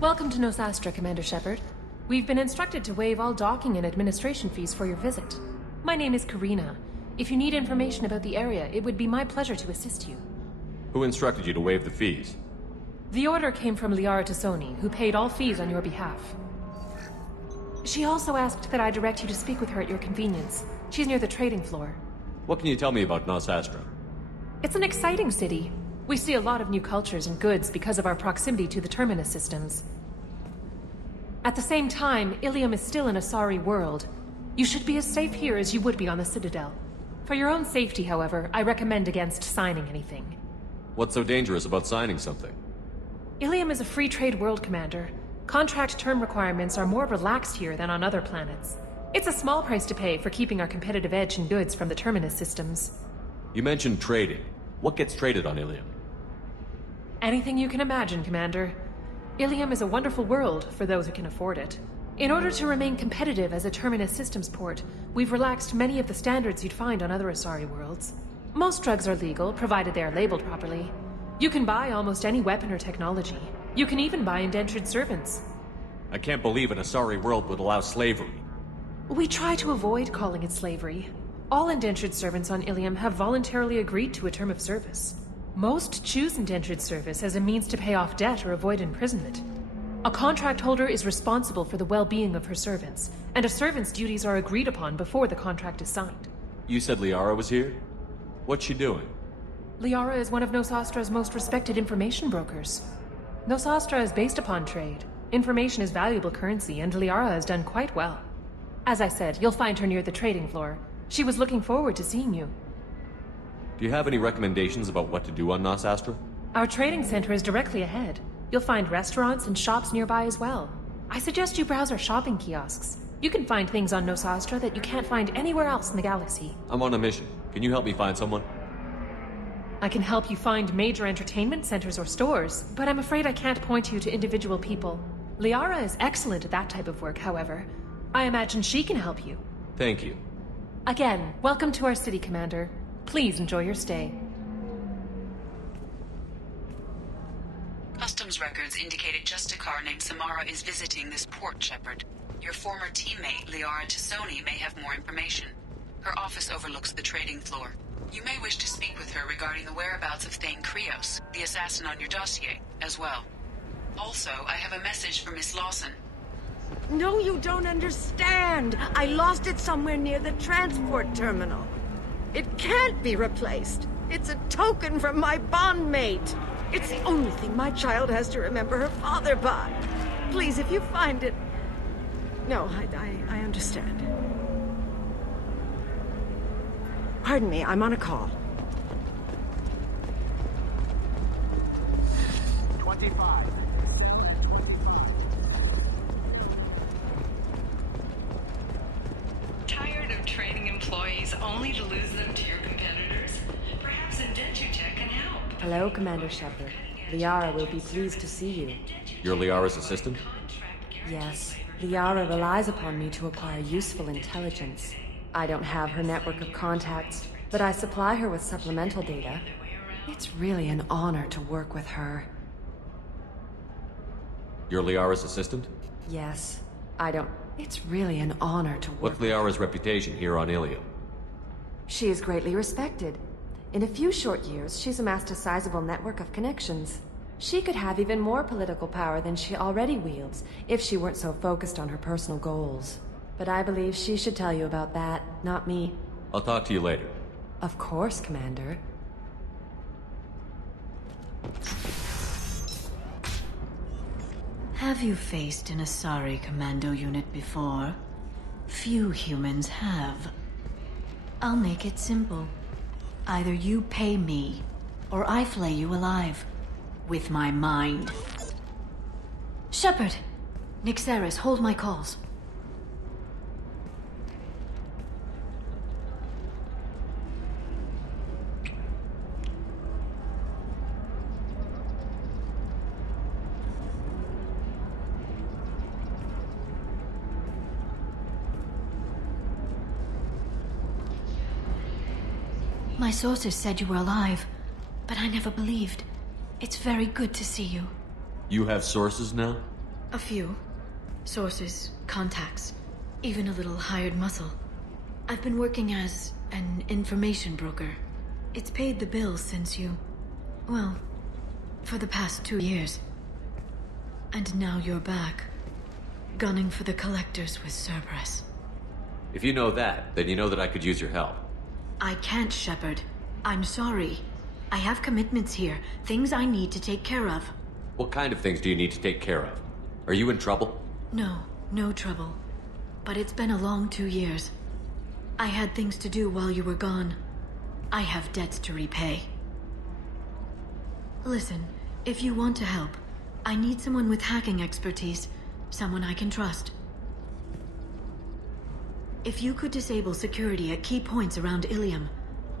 Welcome to Nosastra, Commander Shepard. We've been instructed to waive all docking and administration fees for your visit. My name is Karina. If you need information about the area, it would be my pleasure to assist you. Who instructed you to waive the fees? The order came from Liara Tassoni, who paid all fees on your behalf. She also asked that I direct you to speak with her at your convenience. She's near the trading floor. What can you tell me about Nosastra? It's an exciting city. We see a lot of new cultures and goods because of our proximity to the Terminus systems. At the same time, Ilium is still an Asari world. You should be as safe here as you would be on the Citadel. For your own safety, however, I recommend against signing anything. What's so dangerous about signing something? Ilium is a free trade world, Commander. Contract term requirements are more relaxed here than on other planets. It's a small price to pay for keeping our competitive edge in goods from the Terminus systems. You mentioned trading. What gets traded on Ilium? Anything you can imagine, Commander. Ilium is a wonderful world for those who can afford it. In order to remain competitive as a Terminus systems port, we've relaxed many of the standards you'd find on other Asari worlds. Most drugs are legal, provided they are labeled properly. You can buy almost any weapon or technology. You can even buy indentured servants. I can't believe an Asari world would allow slavery. We try to avoid calling it slavery. All indentured servants on Ilium have voluntarily agreed to a term of service. Most choose indentured service as a means to pay off debt or avoid imprisonment. A contract holder is responsible for the well-being of her servants, and a servant's duties are agreed upon before the contract is signed. You said Liara was here? What's she doing? Liara is one of Nosastra's most respected information brokers. Nosastra is based upon trade. Information is valuable currency, and Liara has done quite well. As I said, you'll find her near the trading floor. She was looking forward to seeing you. Do you have any recommendations about what to do on Nosastra? Our trading center is directly ahead. You'll find restaurants and shops nearby as well. I suggest you browse our shopping kiosks. You can find things on Nosastra that you can't find anywhere else in the galaxy. I'm on a mission. Can you help me find someone? I can help you find major entertainment centers or stores, but I'm afraid I can't point you to individual people. Liara is excellent at that type of work, however. I imagine she can help you. Thank you. Again, welcome to our city, Commander. Please enjoy your stay. Customs records indicated just a car named Samara is visiting this port, Shepard. Your former teammate, Liara Tassoni, may have more information. Her office overlooks the trading floor. You may wish to speak with her regarding the whereabouts of Thane Krios, the assassin on your dossier, as well. Also, I have a message for Miss Lawson. No, you don't understand. I lost it somewhere near the transport terminal. It can't be replaced. It's a token from my bondmate. It's the only thing my child has to remember her father by. Please, if you find it... No, I understand. Pardon me, I'm on a call. 25. Tired of training employees only to lose them to your competitors? Perhaps Indentutech can help. Hello, Commander Shepard. Liara will be pleased to see you. You're Liara's assistant? Yes. Liara relies upon me to acquire useful intelligence. I don't have her network of contacts, but I supply her with supplemental data. It's really an honor to work with her. You're Liara's assistant? Yes. It's really an honor to work. What's Liara's reputation here on Ilium? She is greatly respected. In a few short years, she's amassed a sizable network of connections. She could have even more political power than she already wields, if she weren't so focused on her personal goals. But I believe she should tell you about that, not me. I'll talk to you later. Of course, Commander. Have you faced an Asari commando unit before? Few humans have. I'll make it simple. Either you pay me, or I flay you alive. With my mind. Shepard! Nixeris, hold my calls. My sources said you were alive, but I never believed. It's very good to see you. You have sources now? A few. Sources, contacts, even a little hired muscle. I've been working as an information broker. It's paid the bills since you... well, for the past 2 years. And now you're back, gunning for the collectors with Cerberus. If you know that, then you know that I could use your help. I can't, Shepard. I'm sorry. I have commitments here, things I need to take care of. What kind of things do you need to take care of? Are you in trouble? No, no trouble. But it's been a long 2 years. I had things to do while you were gone. I have debts to repay. Listen, if you want to help, I need someone with hacking expertise. Someone I can trust. If you could disable security at key points around Ilium,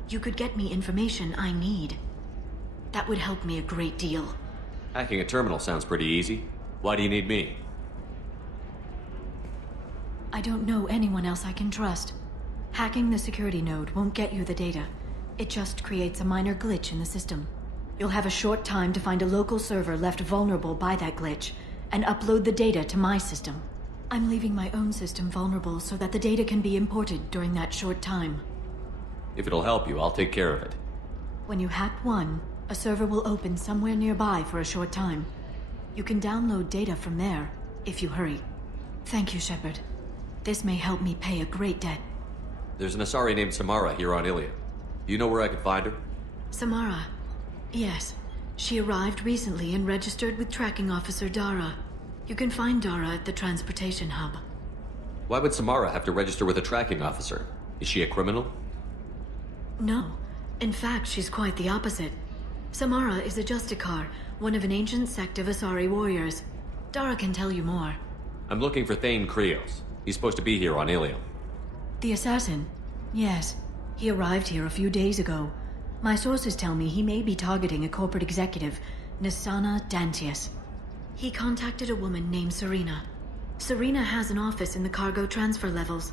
you could get me information I need. That would help me a great deal. Hacking a terminal sounds pretty easy. Why do you need me? I don't know anyone else I can trust. Hacking the security node won't get you the data. It just creates a minor glitch in the system. You'll have a short time to find a local server left vulnerable by that glitch, and upload the data to my system. I'm leaving my own system vulnerable so that the data can be imported during that short time. If it'll help you, I'll take care of it. When you hack one, a server will open somewhere nearby for a short time. You can download data from there, if you hurry. Thank you, Shepard. This may help me pay a great debt. There's an Asari named Samara here on Ilium. Do you know where I could find her? Samara? Yes. She arrived recently and registered with Tracking Officer Dara. You can find Dara at the transportation hub. Why would Samara have to register with a tracking officer? Is she a criminal? No. In fact, she's quite the opposite. Samara is a Justicar, one of an ancient sect of Asari warriors. Dara can tell you more. I'm looking for Thane Krios. He's supposed to be here on Ilium. The assassin? Yes. He arrived here a few days ago. My sources tell me he may be targeting a corporate executive, Nisana Dantius. He contacted a woman named Serena. Serena has an office in the cargo transfer levels.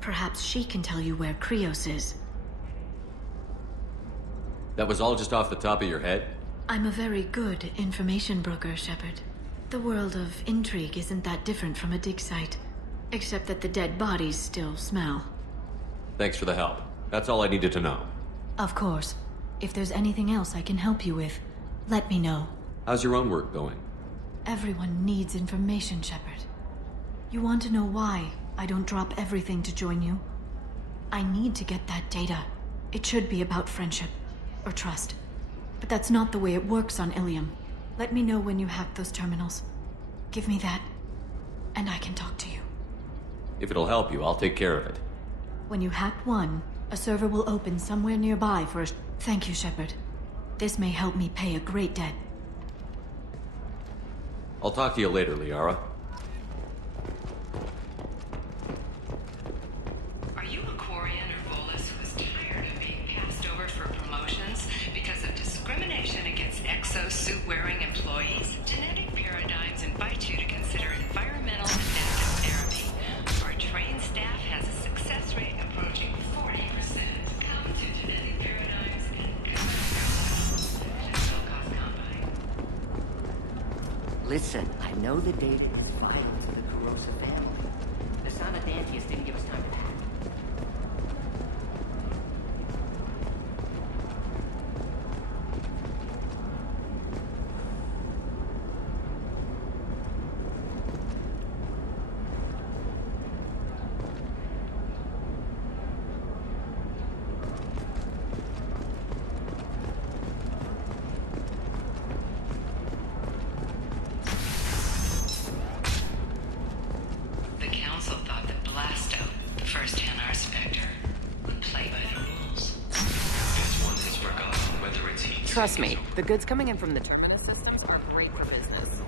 Perhaps she can tell you where Krios is. That was all just off the top of your head? I'm a very good information broker, Shepard. The world of intrigue isn't that different from a dig site. Except that the dead bodies still smell. Thanks for the help. That's all I needed to know. Of course. If there's anything else I can help you with, let me know. How's your own work going? Everyone needs information, Shepard. You want to know why I don't drop everything to join you? I need to get that data. It should be about friendship. Or trust. But that's not the way it works on Ilium. Let me know when you hack those terminals. Give me that, and I can talk to you. If it'll help you, I'll take care of it. When you hack one, a server will open somewhere nearby for a... Thank you, Shepard. This may help me pay a great debt. I'll talk to you later, Liara. Are you a Quarian or Volus who is tired of being passed over for promotions because of discrimination against exosuit-wearing employees? Genetic paradigms invite you to consider environmental adaptive therapy. Our trained staff has a success rate approaching 40%. Come to Genetic Paradigms and just low-cost combine. Listen, I know the data is vital to the corrosive family. The son of Dantius didn't give us time for that. Trust me, the goods coming in from the terminus systems are great for business.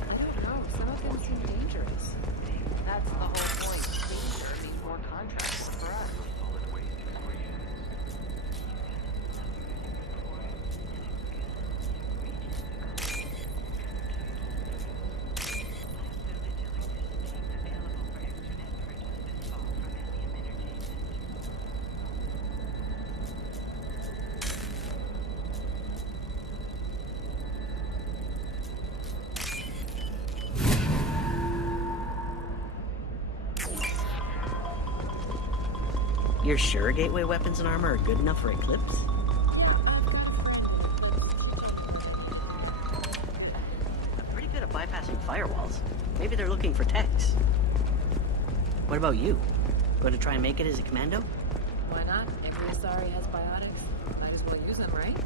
I don't know, some of them seem dangerous. That's the whole point. Danger means more contracts for us. You're sure gateway weapons and armor are good enough for Eclipse? I'm pretty good at bypassing firewalls. Maybe they're looking for techs. What about you? Going to try and make it as a commando? Why not? Every Asari has biotics. Might as well use them, right?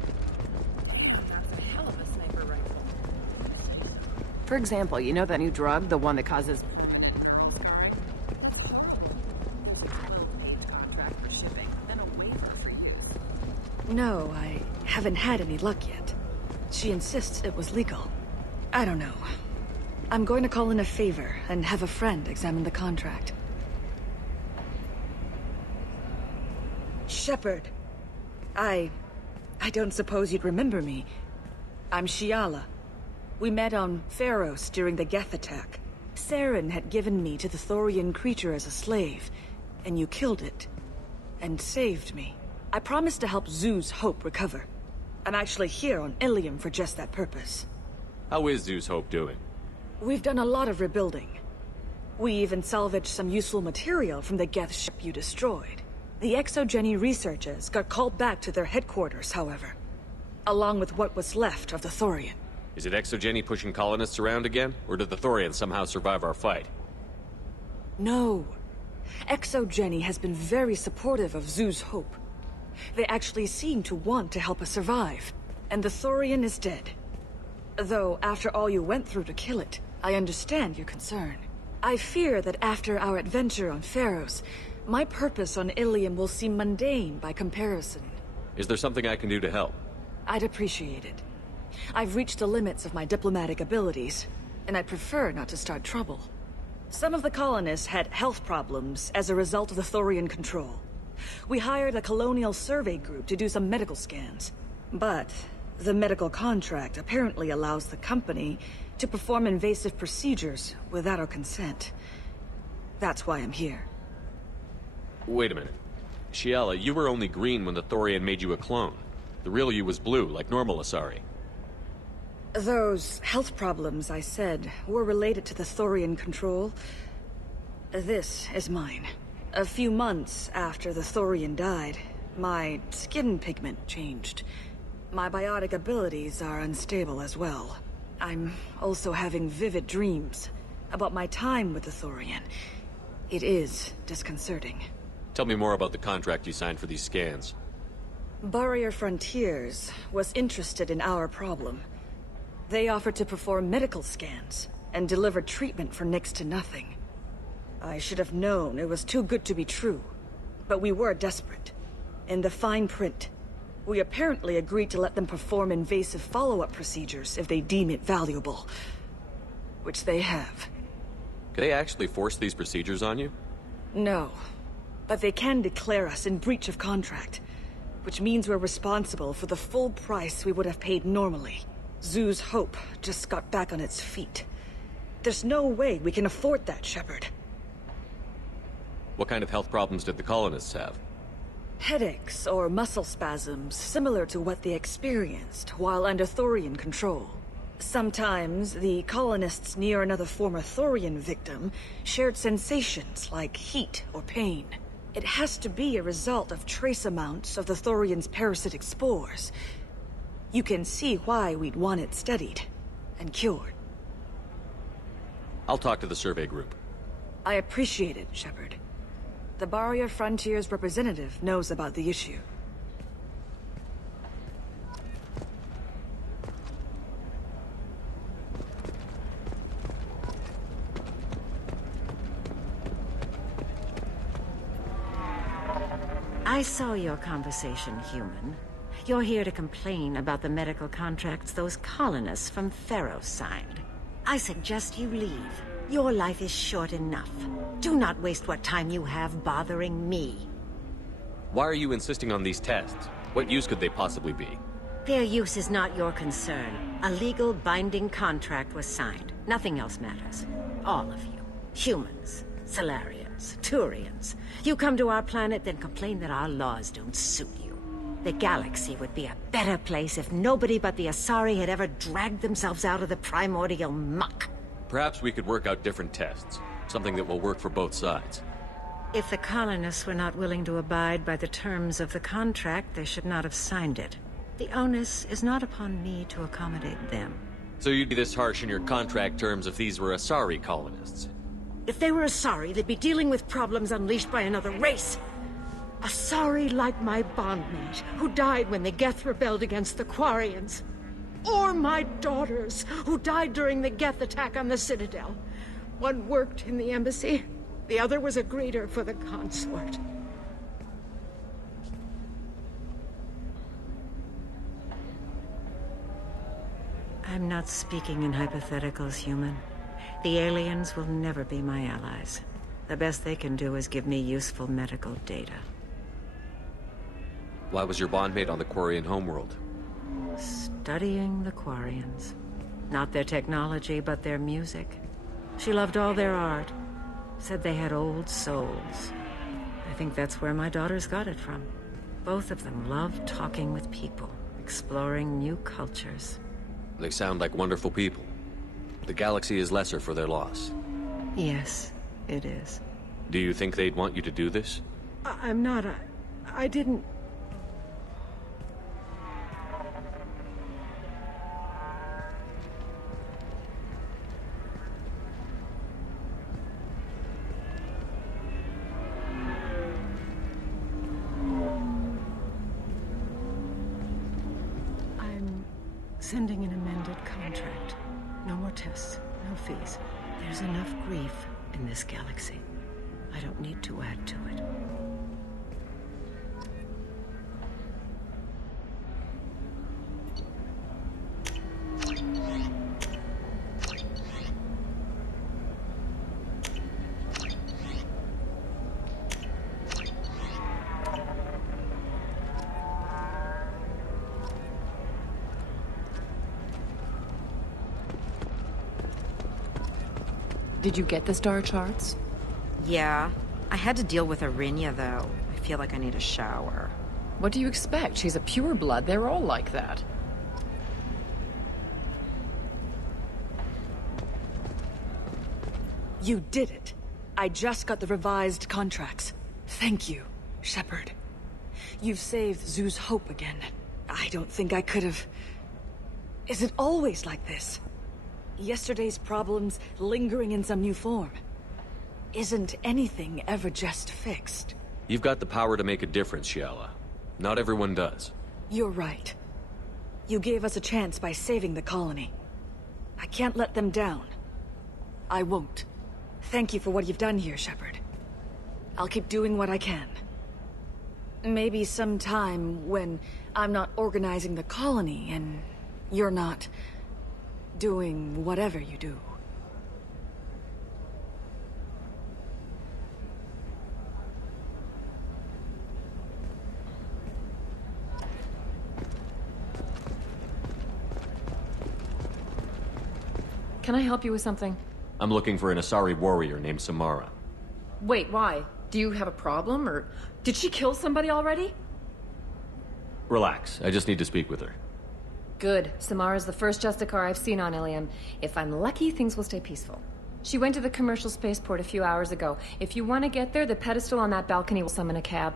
That's a hell of a sniper rifle. For example, you know that new drug, the one that causes scarring? Gives you a little page contract for shipping, then a waiver for use. No, I haven't had any luck yet. She insists it was legal. I don't know. I'm going to call in a favor and have a friend examine the contract. Shepard. I don't suppose you'd remember me. I'm Shiala. We met on Pharos during the Geth attack. Saren had given me to the Thorian creature as a slave, and you killed it. And saved me. I promised to help Zeus Hope recover. I'm actually here on Ilium for just that purpose. How is Zeus Hope doing? We've done a lot of rebuilding. We even salvaged some useful material from the Geth ship you destroyed. The Exogeny researchers got called back to their headquarters, however. Along with what was left of the Thorian. Is it Exogeny pushing colonists around again? Or did the Thorians somehow survive our fight? No. Exogeny has been very supportive of Zeus Hope. They actually seem to want to help us survive. And the Thorian is dead. Though, after all you went through to kill it, I understand your concern. I fear that after our adventure on Pharos, my purpose on Ilium will seem mundane by comparison. Is there something I can do to help? I'd appreciate it. I've reached the limits of my diplomatic abilities, and I'd prefer not to start trouble. Some of the colonists had health problems as a result of the Thorian control. We hired a colonial survey group to do some medical scans. But the medical contract apparently allows the company to perform invasive procedures without our consent. That's why I'm here. Wait a minute. Shiala, you were only green when the Thorian made you a clone. The real you was blue, like normal Asari. Those health problems I said were related to the Thorian control. This is mine. A few months after the Thorian died, my skin pigment changed. My biotic abilities are unstable as well. I'm also having vivid dreams about my time with the Thorian. It is disconcerting. Tell me more about the contract you signed for these scans. BioWare Frontiers was interested in our problem. They offered to perform medical scans and deliver treatment for next to nothing. I should have known it was too good to be true, but we were desperate. In the fine print, we apparently agreed to let them perform invasive follow-up procedures if they deem it valuable. Which they have. Could they actually force these procedures on you? No. But they can declare us in breach of contract. Which means we're responsible for the full price we would have paid normally. Zeus Hope just got back on its feet. There's no way we can afford that, Shepard. What kind of health problems did the colonists have? Headaches or muscle spasms similar to what they experienced while under Thorian control. Sometimes the colonists near another former Thorian victim shared sensations like heat or pain. It has to be a result of trace amounts of the Thorian's parasitic spores. You can see why we'd want it studied and cured. I'll talk to the survey group. I appreciate it, Shepard. The BioWare Frontiers representative knows about the issue. I saw your conversation, human. You're here to complain about the medical contracts those colonists from Pharos signed. I suggest you leave. Your life is short enough. Do not waste what time you have bothering me. Why are you insisting on these tests? What use could they possibly be? Their use is not your concern. A legal binding contract was signed. Nothing else matters. All of you. Humans, Solarians, Turians. You come to our planet, then complain that our laws don't suit you. The galaxy would be a better place if nobody but the Asari had ever dragged themselves out of the primordial muck. Perhaps we could work out different tests. Something that will work for both sides. If the colonists were not willing to abide by the terms of the contract, they should not have signed it. The onus is not upon me to accommodate them. So you'd be this harsh in your contract terms if these were Asari colonists? If they were Asari, they'd be dealing with problems unleashed by another race. Asari like my bondmate, who died when the Geth rebelled against the Quarians. Or my daughters, who died during the Geth attack on the Citadel. One worked in the embassy, the other was a greeter for the consort. I'm not speaking in hypotheticals, human. The aliens will never be my allies. The best they can do is give me useful medical data. Why was your bondmate on the Quarian homeworld? Studying the Quarians. Not their technology, but their music. She loved all their art. Said they had old souls. I think that's where my daughters got it from. Both of them loved talking with people, exploring new cultures. They sound like wonderful people. The galaxy is lesser for their loss. Yes, it is. Do you think they'd want you to do this? I'm not. I didn't. Sending an amended contract. No more tests, no fees. There's enough grief in this galaxy. I don't need to add to it. Did you get the star charts? Yeah. I had to deal with Arinya, though. I feel like I need a shower. What do you expect? She's a pureblood. They're all like that. You did it. I just got the revised contracts. Thank you, Shepard. You've saved Zoo's hope again. I don't think I could have... Is it always like this? Yesterday's problems lingering in some new form. Isn't anything ever just fixed? You've got the power to make a difference, Shiala. Not everyone does. You're right. You gave us a chance by saving the colony. I can't let them down. I won't. Thank you for what you've done here, Shepard. I'll keep doing what I can. Maybe sometime when I'm not organizing the colony and you're not doing whatever you do. Can I help you with something? I'm looking for an Asari warrior named Samara. Wait, why? Do you have a problem, or did she kill somebody already? Relax, I just need to speak with her. Good. Samara's the first Justicar I've seen on Ilium. If I'm lucky, things will stay peaceful. She went to the commercial spaceport a few hours ago. If you want to get there, the pedestal on that balcony will summon a cab.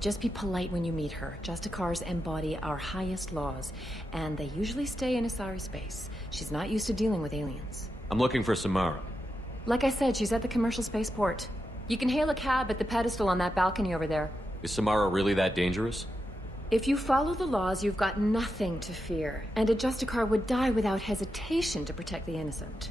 Just be polite when you meet her. Justicars embody our highest laws, and they usually stay in Asari space. She's not used to dealing with aliens. I'm looking for Samara. Like I said, she's at the commercial spaceport. You can hail a cab at the pedestal on that balcony over there. Is Samara really that dangerous? If you follow the laws, you've got nothing to fear, and a Justicar would die without hesitation to protect the innocent.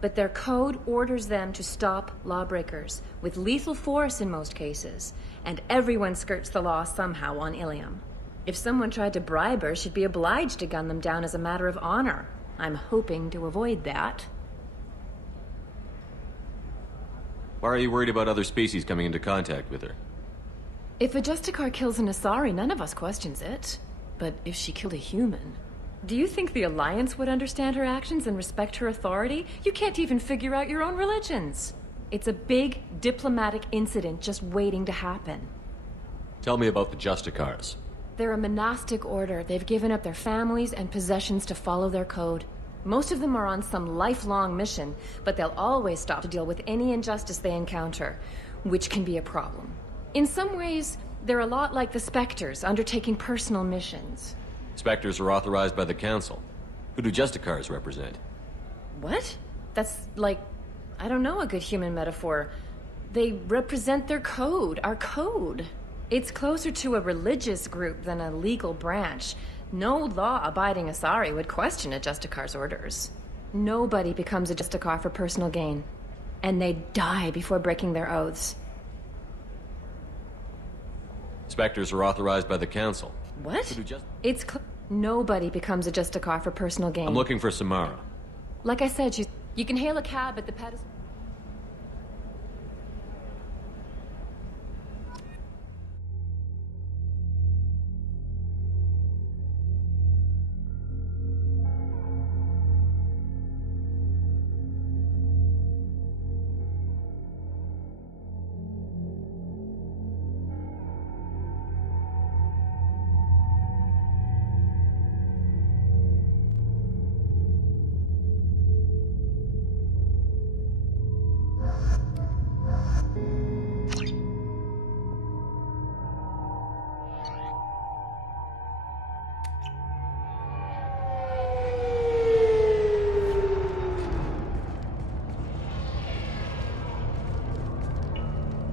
But their code orders them to stop lawbreakers, with lethal force in most cases, and everyone skirts the law somehow on Ilium. If someone tried to bribe her, she'd be obliged to gun them down as a matter of honor. I'm hoping to avoid that. Why are you worried about other species coming into contact with her? If a Justicar kills an Asari, none of us questions it. But if she killed a human... Do you think the Alliance would understand her actions and respect her authority? You can't even figure out your own religions. It's a big diplomatic incident just waiting to happen. Tell me about the Justicars. They're a monastic order. They've given up their families and possessions to follow their code. Most of them are on some lifelong mission, but they'll always stop to deal with any injustice they encounter. which can be a problem. In some ways, they're a lot like the Spectres, undertaking personal missions. Spectres are authorized by the Council. Who do Justicars represent? What? That's like, I don't know, a good human metaphor. They represent their code, our code. It's closer to a religious group than a legal branch. No law-abiding Asari would question a Justicar's orders. Nobody becomes a Justicar for personal gain. And they die before breaking their oaths. Spectres are authorized by the Council. What? Nobody becomes a Justicar for personal gain. I'm looking for Samara. Like I said, you can hail a cab at the pedestal.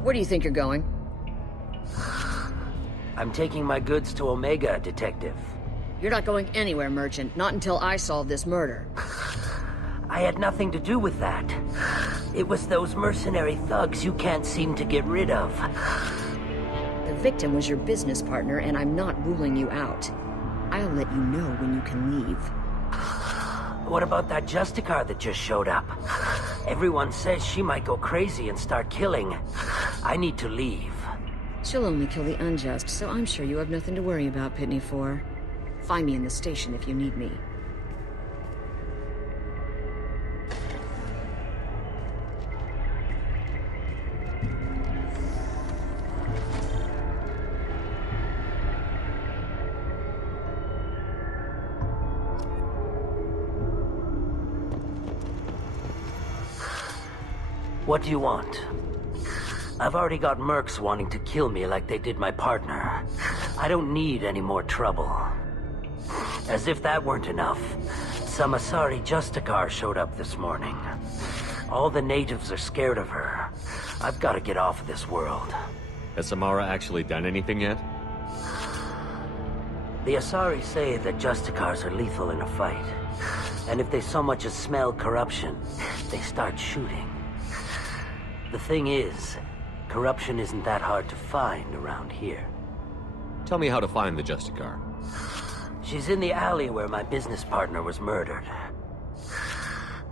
Where do you think you're going? I'm taking my goods to Omega, Detective. You're not going anywhere, Merchant. Not until I solve this murder. I had nothing to do with that. It was those mercenary thugs you can't seem to get rid of. The victim was your business partner, and I'm not ruling you out. I'll let you know when you can leave. What about that Justicar that just showed up? Everyone says she might go crazy and start killing. I need to leave. She'll only kill the unjust, so I'm sure you have nothing to worry about, Pitney 4. Find me in the station if you need me. What do you want? I've already got mercs wanting to kill me like they did my partner. I don't need any more trouble. As if that weren't enough, some Asari Justicar showed up this morning. All the natives are scared of her. I've got to get off of this world. Has Samara actually done anything yet? The Asari say that Justicars are lethal in a fight. And if they so much as smell corruption, they start shooting. The thing is, corruption isn't that hard to find around here. Tell me how to find the Justicar. She's in the alley where my business partner was murdered.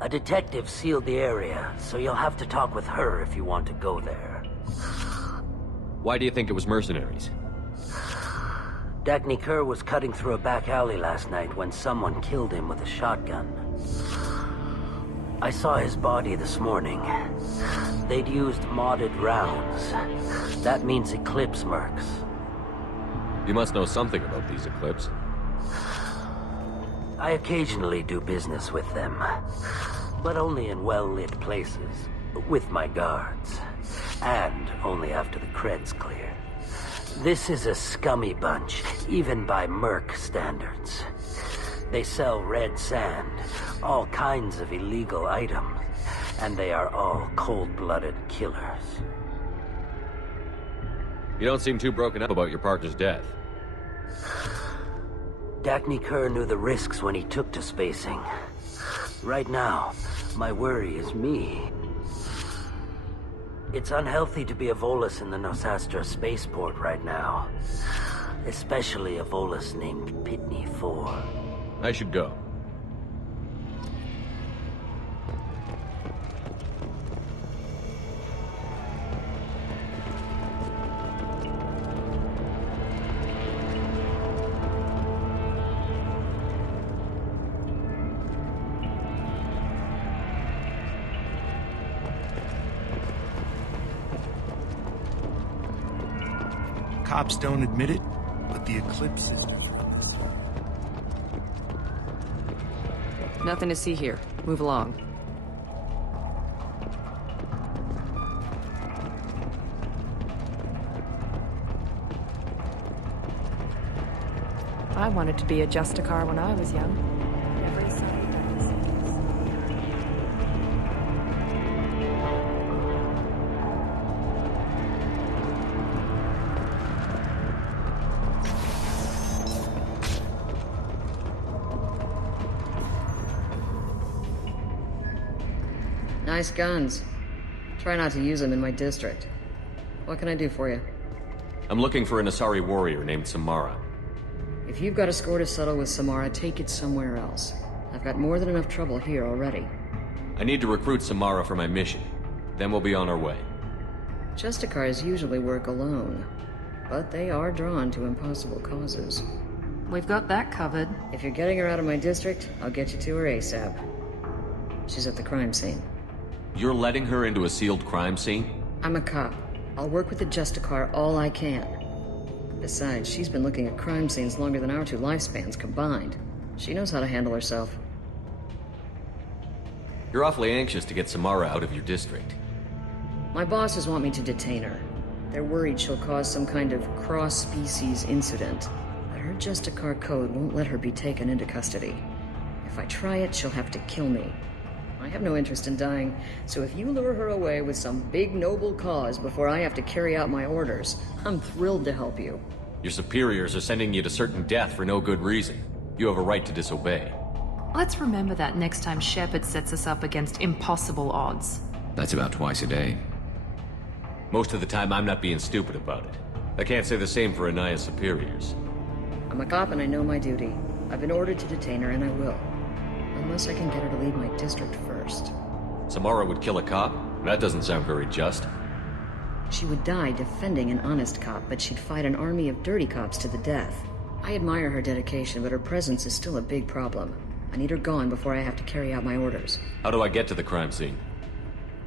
A detective sealed the area, so you'll have to talk with her if you want to go there. Why do you think it was mercenaries? Dagny Kerr was cutting through a back alley last night when someone killed him with a shotgun. I saw his body this morning. They'd used modded rounds. That means Eclipse mercs. You must know something about these Eclipse. I occasionally do business with them, but only in well-lit places, with my guards, and only after the creds clear. This is a scummy bunch, even by merc standards. They sell red sand, all kinds of illegal items, and they are all cold-blooded killers. You don't seem too broken up about your partner's death. Dagny Kerr knew the risks when he took to spacing. Right now, my worry is me. It's unhealthy to be a Volus in the Nosastra spaceport right now. Especially a Volus named Pitney 4. I should go. Cops don't admit it, but the Eclipse sisters run this. Nothing to see here. Move along. I wanted to be a Justicar when I was young. Every side Nice guns. Try not to use them in my district. What can I do for you? I'm looking for an Asari warrior named Samara. If you've got a score to settle with Samara, take it somewhere else. I've got more than enough trouble here already. I need to recruit Samara for my mission. Then we'll be on our way. Justicars usually work alone, but they are drawn to impossible causes. We've got that covered. If you're getting her out of my district, I'll get you to her ASAP. She's at the crime scene. You're letting her into a sealed crime scene? I'm a cop. I'll work with the Justicar all I can. Besides, she's been looking at crime scenes longer than our 2 lifespans combined. She knows how to handle herself. You're awfully anxious to get Samara out of your district. My bosses want me to detain her. They're worried she'll cause some kind of cross-species incident. But her Justicar code won't let her be taken into custody. If I try it, she'll have to kill me. I have no interest in dying, so if you lure her away with some big noble cause before I have to carry out my orders, I'm thrilled to help you. Your superiors are sending you to certain death for no good reason. You have a right to disobey. Let's remember that next time Shepard sets us up against impossible odds. That's about twice a day. Most of the time, I'm not being stupid about it. I can't say the same for Anaya's superiors. I'm a cop and I know my duty. I've been ordered to detain her and I will. Unless I can get her to leave my district first. Samara would kill a cop? That doesn't sound very just. She would die defending an honest cop, but she'd fight an army of dirty cops to the death. I admire her dedication, but her presence is still a big problem. I need her gone before I have to carry out my orders. How do I get to the crime scene?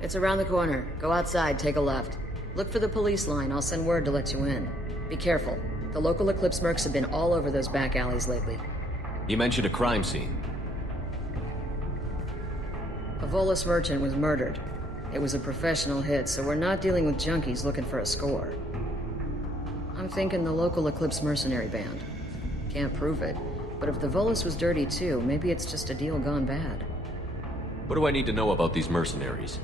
It's around the corner. Go outside, take a left. Look for the police line. I'll send word to let you in. Be careful. The local Eclipse mercs have been all over those back alleys lately. You mentioned a crime scene. A Volus merchant was murdered. It was a professional hit, so we're not dealing with junkies looking for a score. I'm thinking the local Eclipse mercenary band. Can't prove it, but if the Volus was dirty too, maybe it's just a deal gone bad. What do I need to know about these mercenaries?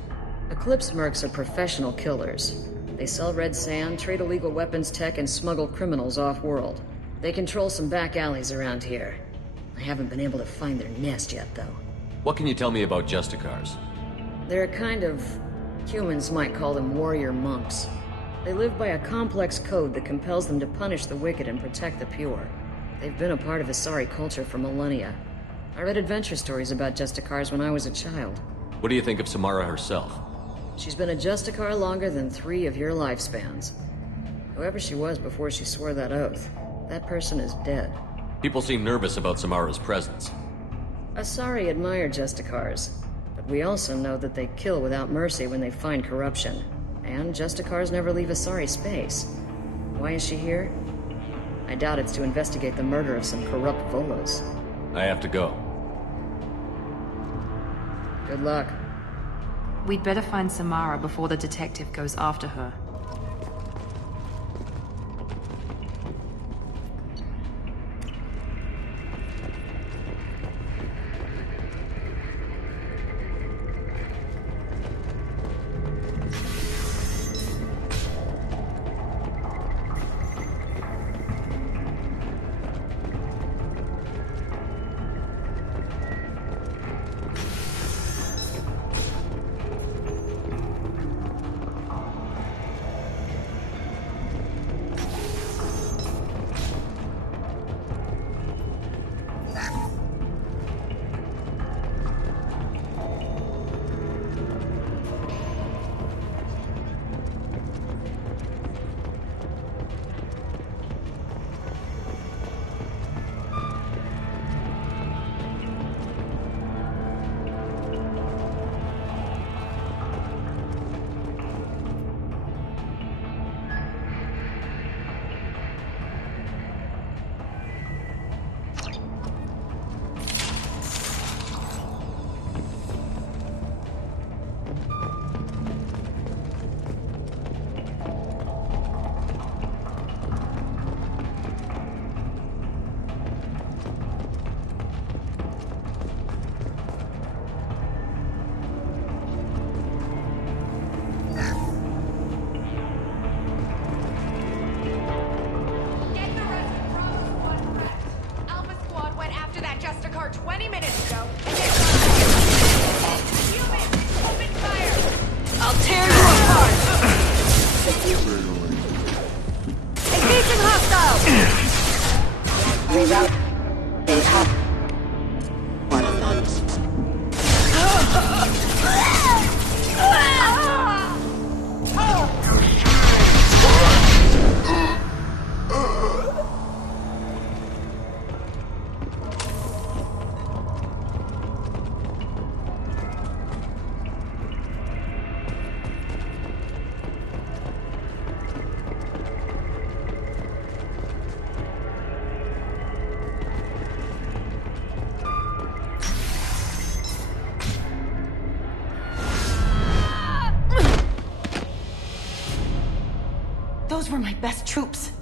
Eclipse mercs are professional killers. They sell red sand, trade illegal weapons tech, and smuggle criminals off-world. They control some back alleys around here. I haven't been able to find their nest yet, though. What can you tell me about Justicars? They're a kind of... humans might call them warrior monks. They live by a complex code that compels them to punish the wicked and protect the pure. They've been a part of Asari culture for millennia. I read adventure stories about Justicars when I was a child. What do you think of Samara herself? She's been a Justicar longer than 3 of your lifespans. Whoever she was before she swore that oath, that person is dead. People seem nervous about Samara's presence. Asari admire Justicars, but we also know that they kill without mercy when they find corruption. And Justicars never leave Asari space. Why is she here? I doubt it's to investigate the murder of some corrupt Volos. I have to go. Good luck. We'd better find Samara before the detective goes after her. Those were my best troops.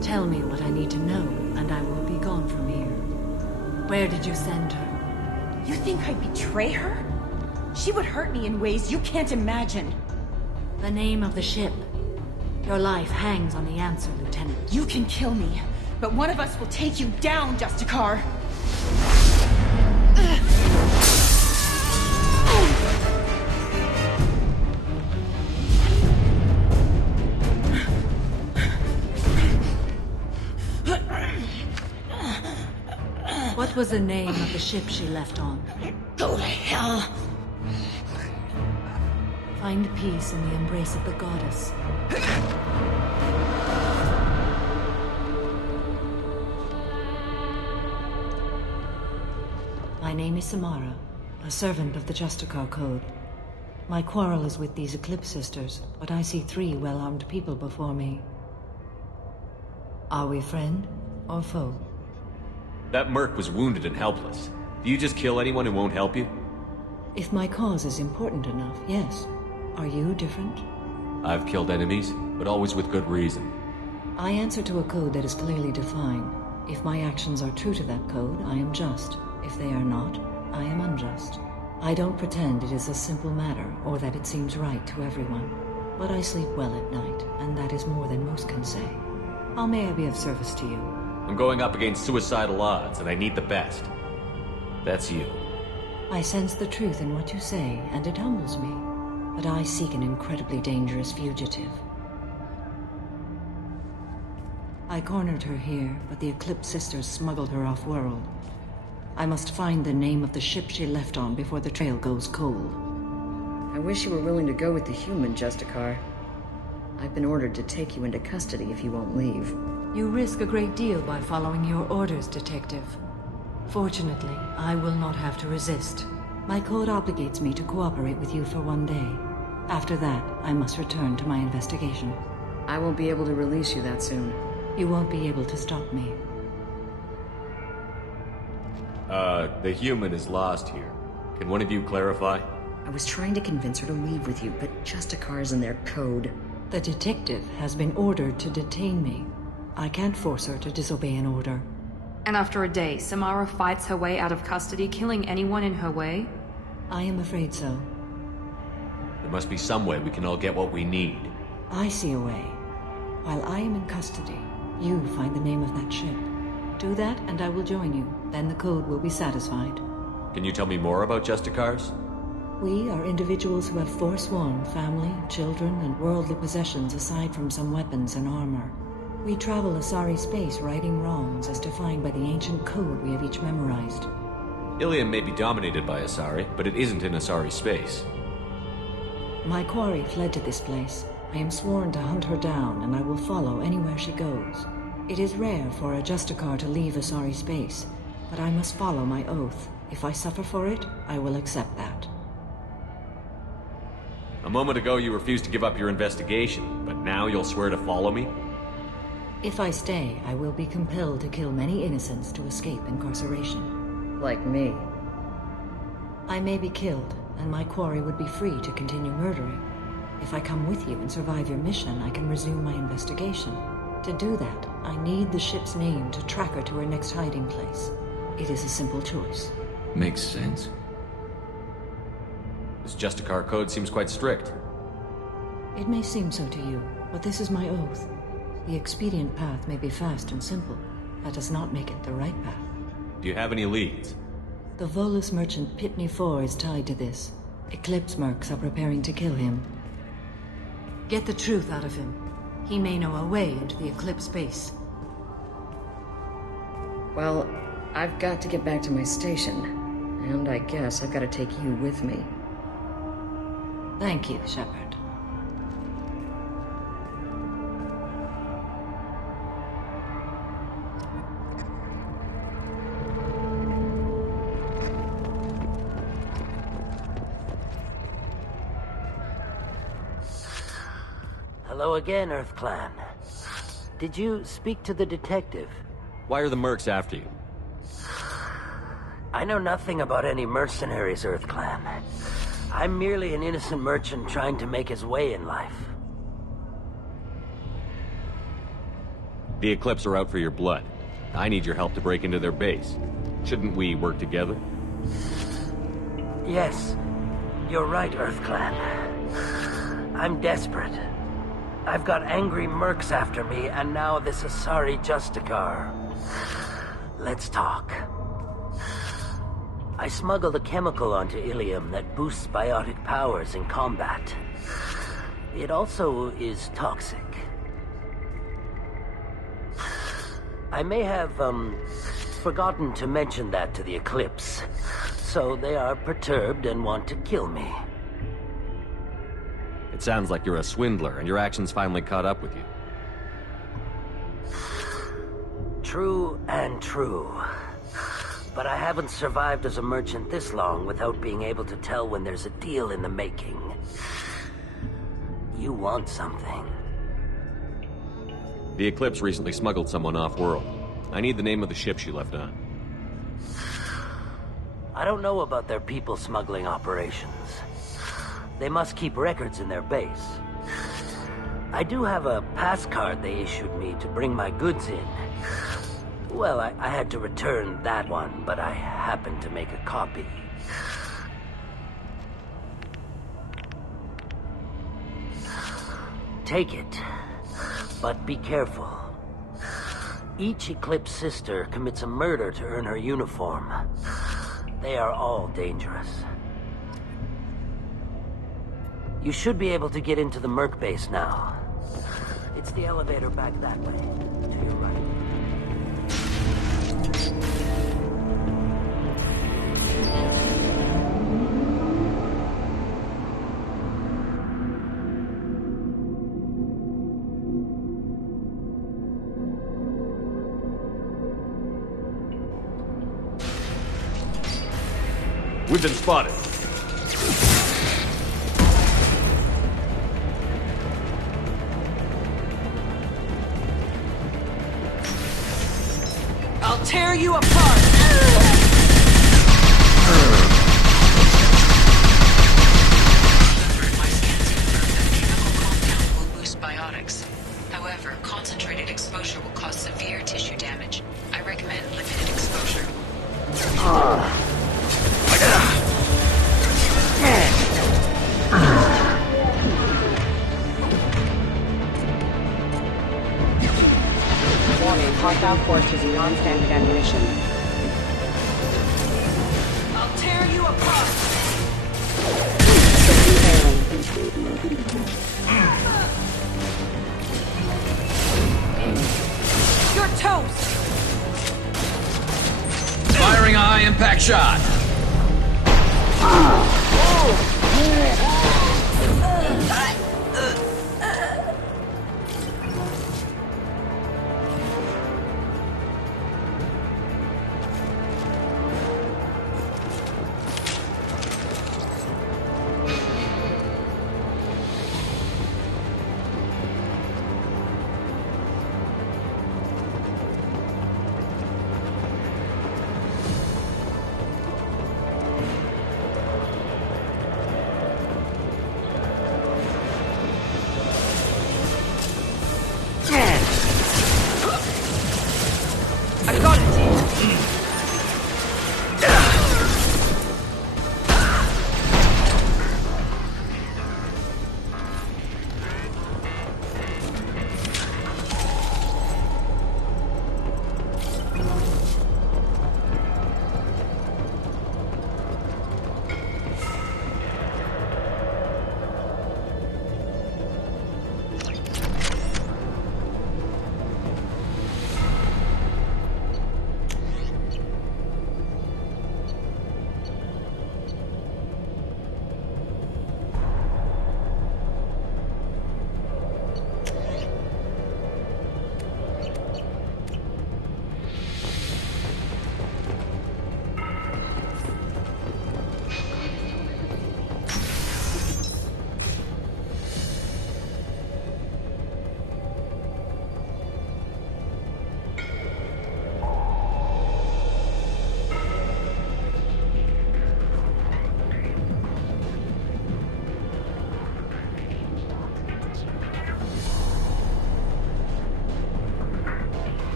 Tell me what I need to know, and I will be gone from here. Where did you send her? You think I'd betray her? She would hurt me in ways you can't imagine. The name of the ship. Your life hangs on the answer, Lieutenant. You can kill me, but one of us will take you down, Justicar. What was the name of the ship she left on? Go to hell! Find peace in the embrace of the goddess. My name is Samara, a servant of the Justicar Code. My quarrel is with these Eclipse Sisters, but I see 3 well-armed people before me. Are we friend or foe? That merc was wounded and helpless. Do you just kill anyone who won't help you? If my cause is important enough, yes. Are you different? I've killed enemies, but always with good reason. I answer to a code that is clearly defined. If my actions are true to that code, I am just. If they are not, I am unjust. I don't pretend it is a simple matter, or that it seems right to everyone. But I sleep well at night, and that is more than most can say. How may I be of service to you? I'm going up against suicidal odds, and I need the best. That's you. I sense the truth in what you say, and it humbles me. But I seek an incredibly dangerous fugitive. I cornered her here, but the Eclipse Sisters smuggled her off-world. I must find the name of the ship she left on before the trail goes cold. I wish you were willing to go with the human, Justicar. I've been ordered to take you into custody if you won't leave. You risk a great deal by following your orders, Detective. Fortunately, I will not have to resist. My code obligates me to cooperate with you for 1 day. After that, I must return to my investigation. I won't be able to release you that soon. You won't be able to stop me. The human is lost here. Can one of you clarify? I was trying to convince her to leave with you, but Justicar's in their code. The detective has been ordered to detain me. I can't force her to disobey an order. And after a day, Samara fights her way out of custody, killing anyone in her way? I am afraid so. There must be some way we can all get what we need. I see a way. While I am in custody, you find the name of that ship. Do that, and I will join you. Then the code will be satisfied. Can you tell me more about Justicars? We are individuals who have forsworn family, children, and worldly possessions aside from some weapons and armor. We travel Asari space righting wrongs as defined by the ancient code we have each memorized. Ilium may be dominated by Asari, but it isn't in Asari space. My quarry fled to this place. I am sworn to hunt her down, and I will follow anywhere she goes. It is rare for a Justicar to leave Asari space, but I must follow my oath. If I suffer for it, I will accept that. A moment ago you refused to give up your investigation, but now you'll swear to follow me? If I stay, I will be compelled to kill many innocents to escape incarceration. Like me. I may be killed, and my quarry would be free to continue murdering. If I come with you and survive your mission, I can resume my investigation. To do that, I need the ship's name to track her to her next hiding place. It is a simple choice. Makes sense. This Justicar code seems quite strict. It may seem so to you, but this is my oath. The expedient path may be fast and simple. That does not make it the right path. Do you have any leads? The Volus merchant Pitney 4 is tied to this. Eclipse mercs are preparing to kill him. Get the truth out of him. He may know a way into the Eclipse base. Well, I've got to get back to my station. And I guess I've got to take you with me. Thank you, Shepard. Hello again, Earth Clan. Did you speak to the detective? Why are the mercs after you? I know nothing about any mercenaries, Earth Clan. I'm merely an innocent merchant trying to make his way in life. The Eclipse are out for your blood. I need your help to break into their base. Shouldn't we work together? Yes, you're right, Earth Clan. I'm desperate. I've got angry mercs after me, and now this Asari Justicar. Let's talk. I smuggled a chemical onto Ilium that boosts biotic powers in combat. It also is toxic. I may have, forgotten to mention that to the Eclipse, so they are perturbed and want to kill me. It sounds like you're a swindler, and your actions finally caught up with you. True and true. But I haven't survived as a merchant this long without being able to tell when there's a deal in the making. You want something. The Eclipse recently smuggled someone off-world. I need the name of the ship she left on. I don't know about their people smuggling operations. They must keep records in their base. I do have a pass card they issued me to bring my goods in. Well, I had to return that one, but I happened to make a copy. Take it, but be careful. Each Eclipse sister commits a murder to earn her uniform. They are all dangerous. You should be able to get into the Merc base now. It's the elevator back that way, to your right. We've been spotted. I'll tear you apart! Biotics. However, concentrated exposure will cause severe tissue damage. I recommend limited exposure. Warning, hostile force using non-standard ammunition. I'll tear you apart! You're toast! Firing a high-impact shot!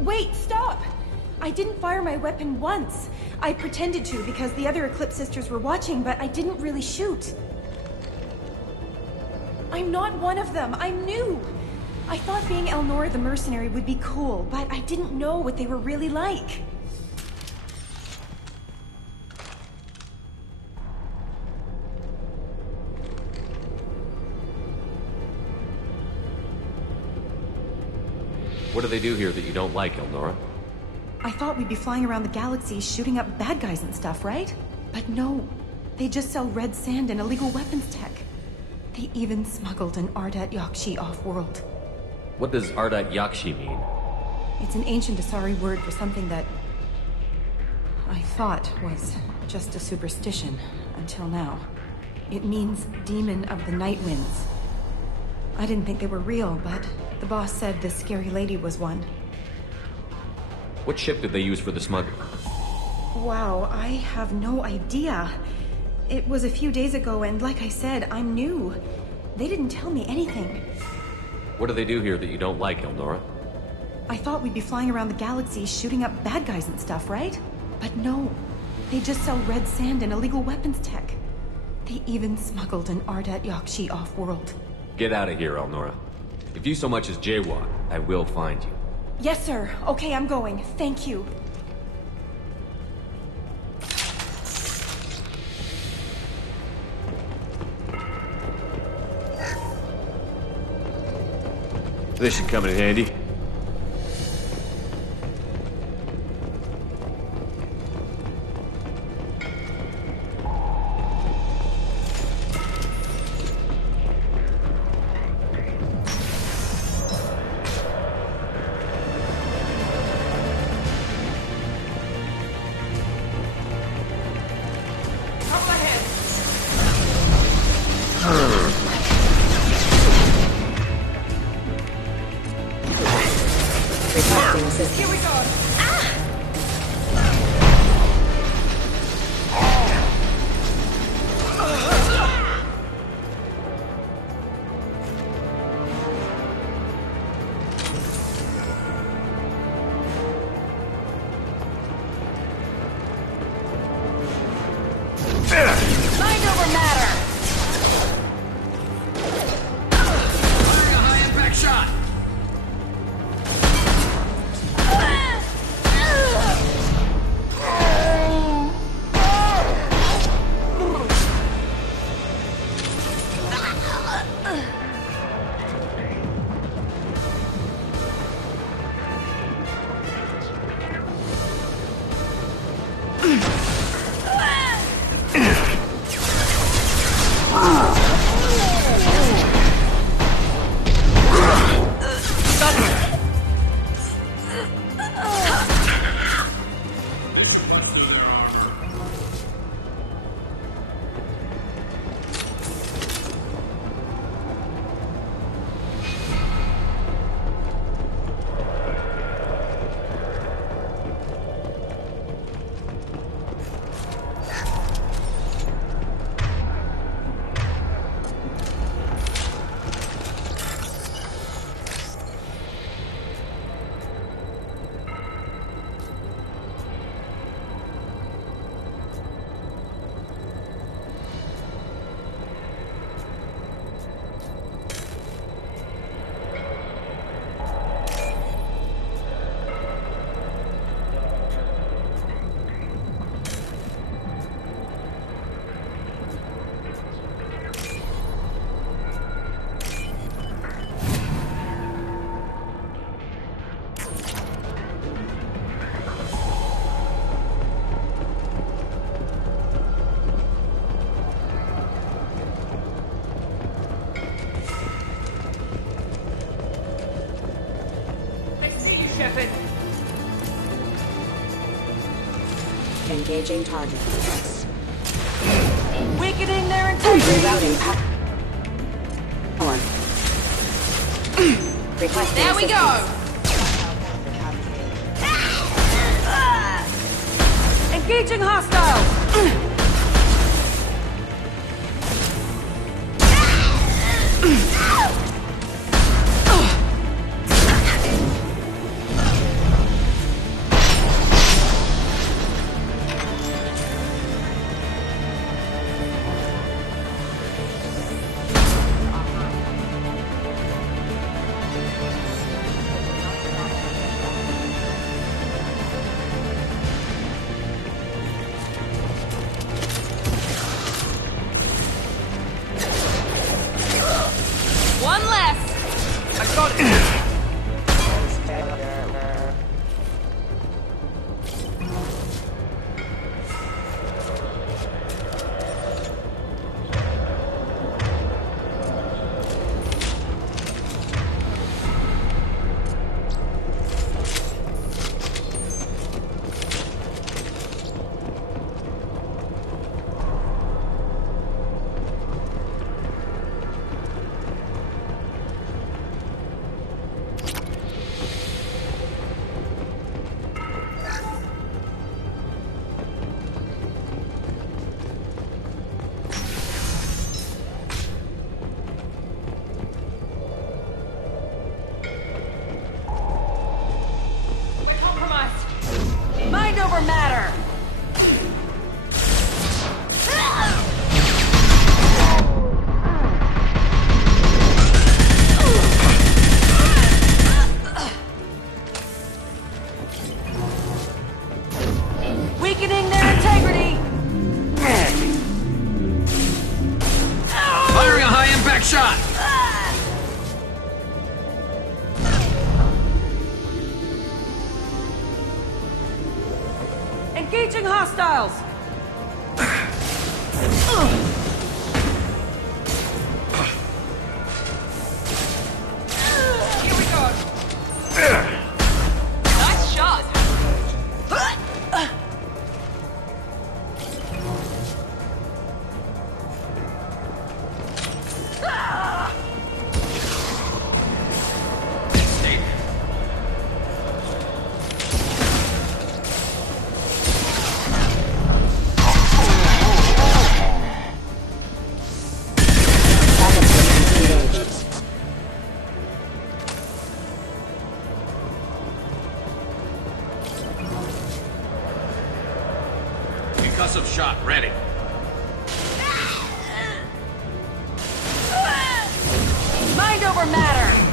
Wait, stop! I didn't fire my weapon once. I pretended to because the other Eclipse sisters were watching, but I didn't really shoot. I'm not one of them. I'm new. I thought being Elnora the mercenary would be cool, but I didn't know what they were really like. What do they do here that you don't like, Elnora? I thought we'd be flying around the galaxy shooting up bad guys and stuff, right? But no. They just sell red sand and illegal weapons tech. They even smuggled an Ardat Yakshi off-world. What does Ardat Yakshi mean? It's an ancient Asari word for something that I thought was just a superstition until now. It means demon of the night winds. I didn't think they were real, but the boss said this scary lady was one. What ship did they use for the smuggling? Wow, I have no idea. It was a few days ago, and like I said, I'm new. They didn't tell me anything. What do they do here that you don't like, Elnora? I thought we'd be flying around the galaxy shooting up bad guys and stuff, right? But no. They just sell red sand and illegal weapons tech. They even smuggled an Ardat Yakshi off-world. Get out of here, Elnora. If you so much as jaywalk, I will find you. Yes, sir. Okay, I'm going. Thank you. This should come in handy. Here we go. Mind over matter! Firing a high-impact shot! Shepard. Engaging target. Weakening their integrity. Rerouting power. Requesting There we go. Engaging hostile. shot! Engaging hostiles! Here we go! Nice shot! Concussive shot ready. Mind over matter!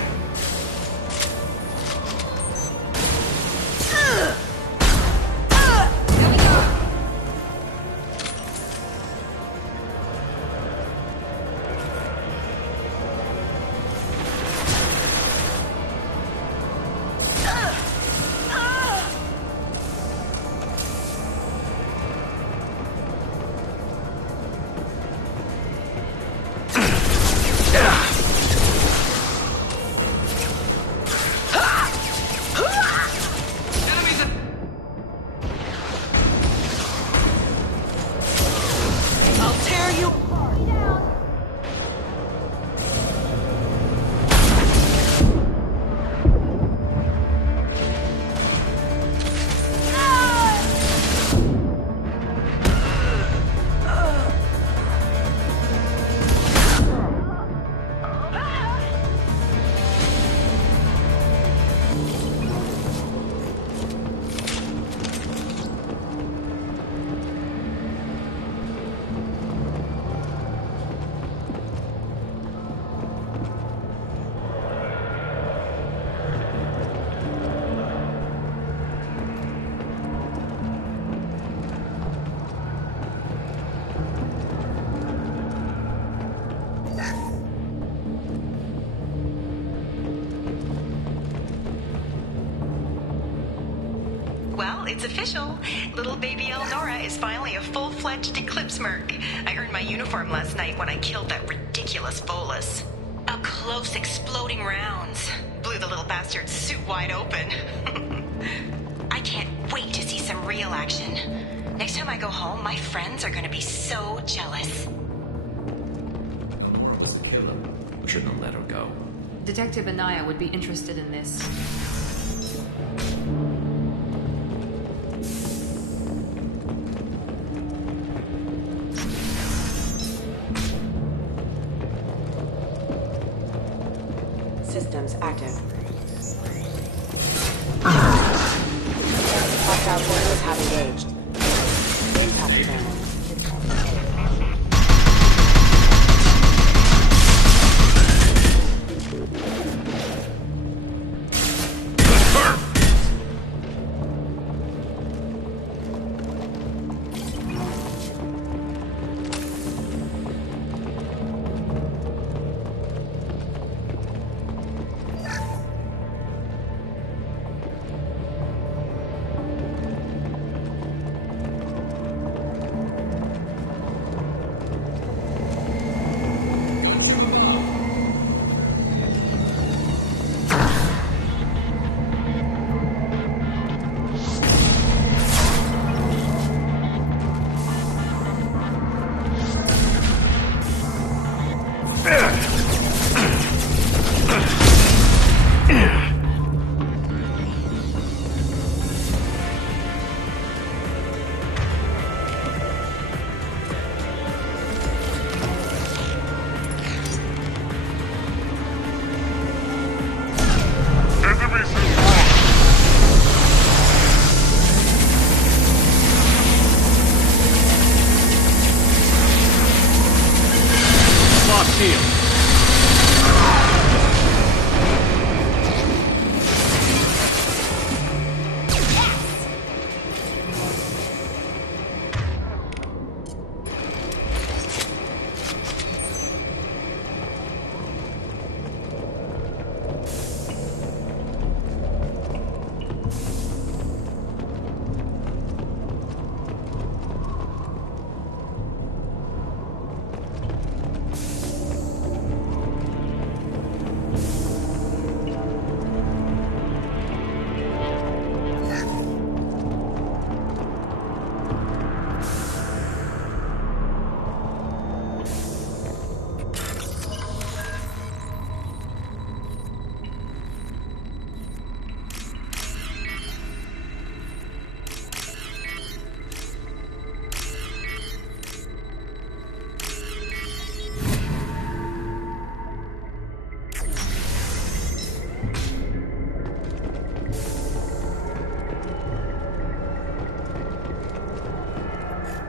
Well, it's official. Little baby Elnora is finally a full-fledged Eclipse Merc. I earned my uniform last night when I killed that ridiculous Volus. Up close, exploding rounds. Blew the little bastard's suit wide open. I can't wait to see some real action. Next time I go home, my friends are gonna be so jealous. Elnora was the killer. We shouldn't have let her go. Detective Anaya would be interested in this. Systems active. Hostile forces have engaged. Impact damage.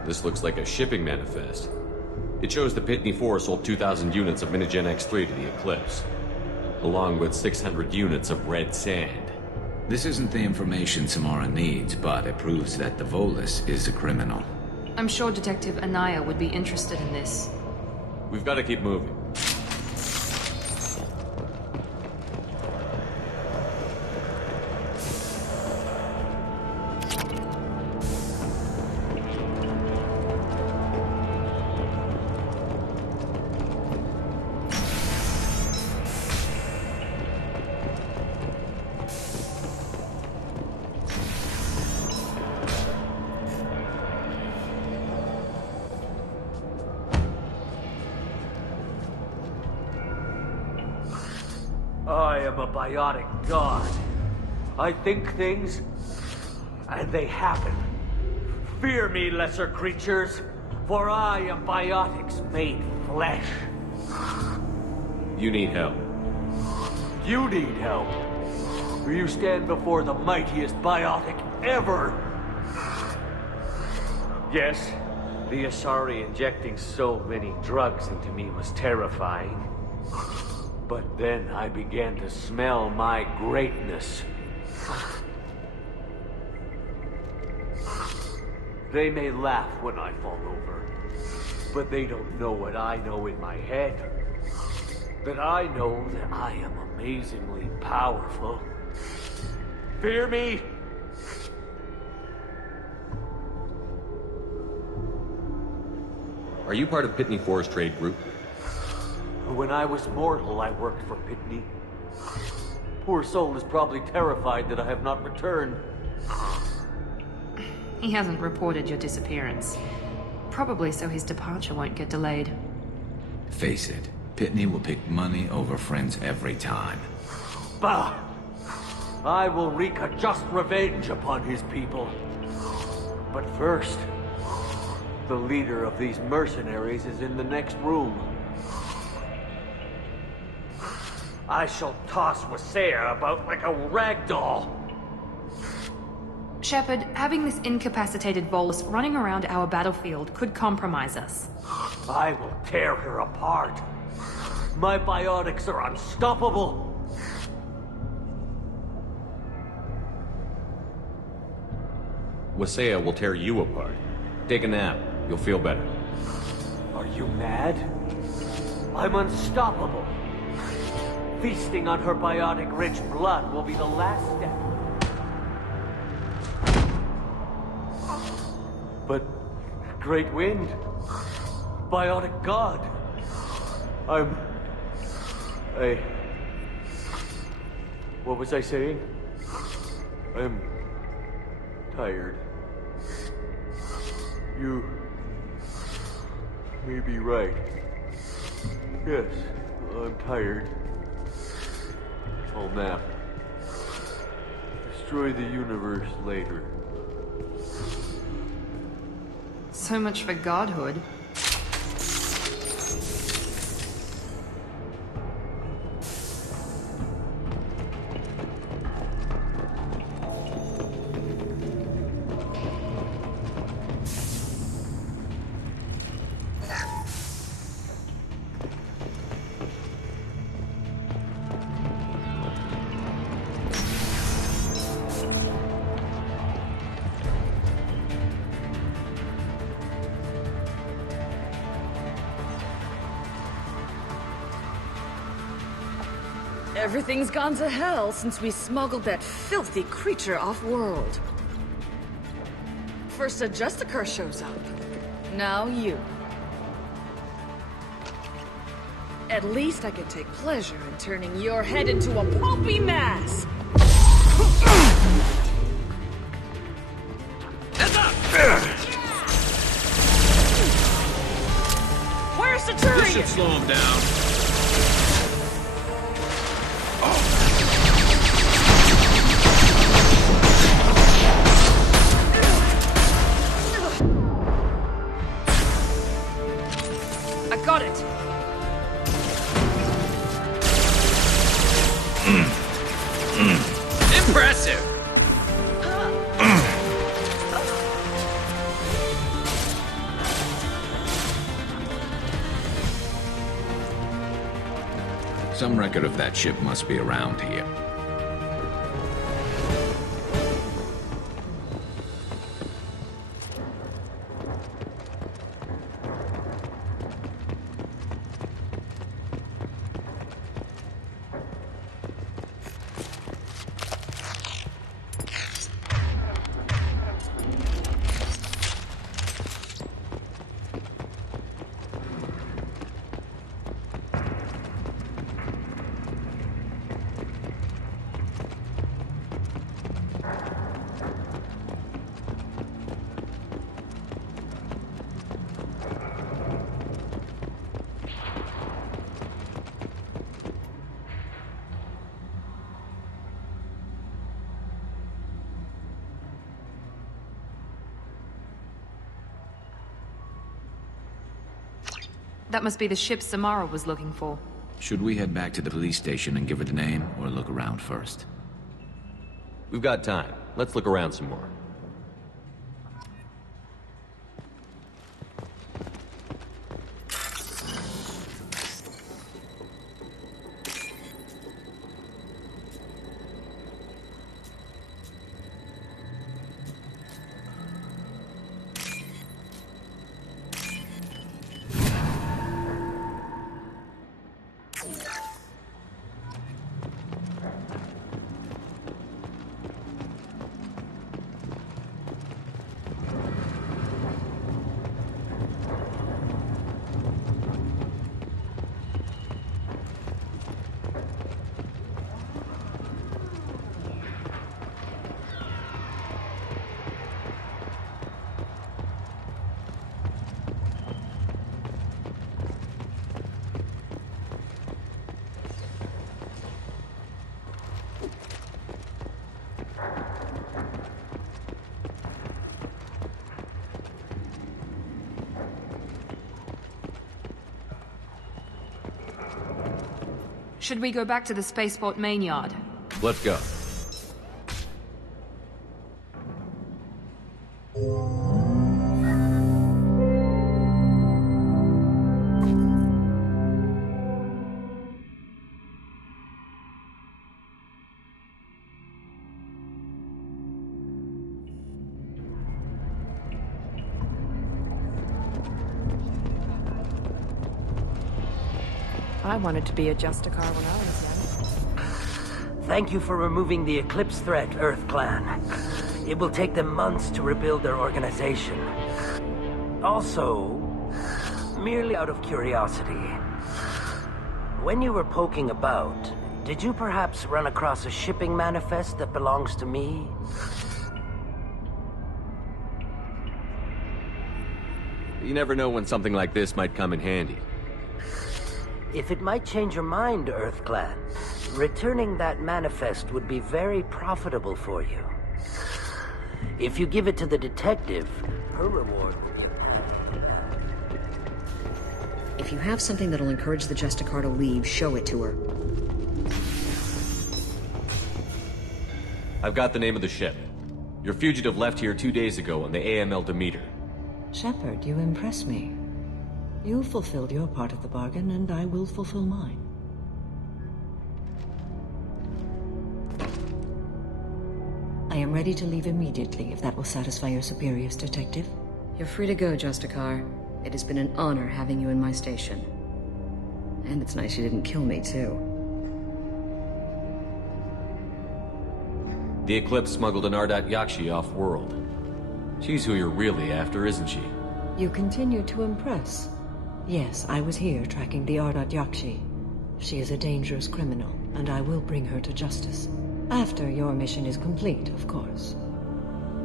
This looks like a shipping manifest. It shows the Pitney 4 sold 2,000 units of Minigen X3 to the Eclipse, along with 600 units of red sand. This isn't the information Samara needs, but it proves that the Volus is a criminal. I'm sure Detective Anaya would be interested in this. We've got to keep moving. I am a biotic god. I think things, and they happen. Fear me, lesser creatures, for I am biotics made flesh. You need help. You need help. For you stand before the mightiest biotic ever. Yes, the Asari injecting so many drugs into me was terrifying. But then I began to smell my greatness. They may laugh when I fall over, but they don't know what I know in my head. That I know that I am amazingly powerful. Fear me? Are you part of Pitney 4's trade group? When I was mortal, I worked for Pitney. Poor soul is probably terrified that I have not returned. He hasn't reported your disappearance. Probably so his departure won't get delayed. Face it, Pitney will pick money over friends every time. Bah! I will wreak a just revenge upon his people. But first, the leader of these mercenaries is in the next room. I shall toss Wasea about like a rag doll. Shepard, having this incapacitated Volus running around our battlefield could compromise us. I will tear her apart. My biotics are unstoppable. Wasea will tear you apart. Take a nap. You'll feel better. Are you mad? I'm unstoppable. Feasting on her biotic-rich blood will be the last step. But, Great Wind, biotic god, what was I saying? I'm tired. You may be right. Yes, I'm tired. I'll nap. Destroy the universe later. So much for godhood. Everything's gone to hell since we smuggled that filthy creature off-world. First a Justicar shows up. Now you. At least I can take pleasure in turning your head into a pulpy mass! Heads up! Where's the Turian? This should slow him down. Got it! Impressive! Some record of that ship must be around here. That must be the ship Samara was looking for. Should we head back to the police station and give her the name, or look around first? We've got time. Let's look around some more. Should we go back to the spaceport main yard? Let's go. I wanted to be a Justicar when I was young. Thank you for removing the Eclipse threat, Earth Clan. It will take them months to rebuild their organization. Also, merely out of curiosity, when you were poking about, did you perhaps run across a shipping manifest that belongs to me? You never know when something like this might come in handy. If it might change your mind, Earth Clan, returning that manifest would be very profitable for you. If you give it to the detective, her reward will be... If you have something that'll encourage the Justicar to leave, show it to her. I've got the name of the ship. Your fugitive left here 2 days ago on the AML Demeter. Shepard, you impress me. You fulfilled your part of the bargain, and I will fulfill mine. I am ready to leave immediately, if that will satisfy your superiors, Detective. You're free to go, Justicar. It has been an honor having you in my station. And it's nice you didn't kill me, too. The Eclipse smuggled an Ardat Yakshi off-world. She's who you're really after, isn't she? You continue to impress. Yes, I was here tracking the Ardat Yakshi. She is a dangerous criminal, and I will bring her to justice. After your mission is complete, of course.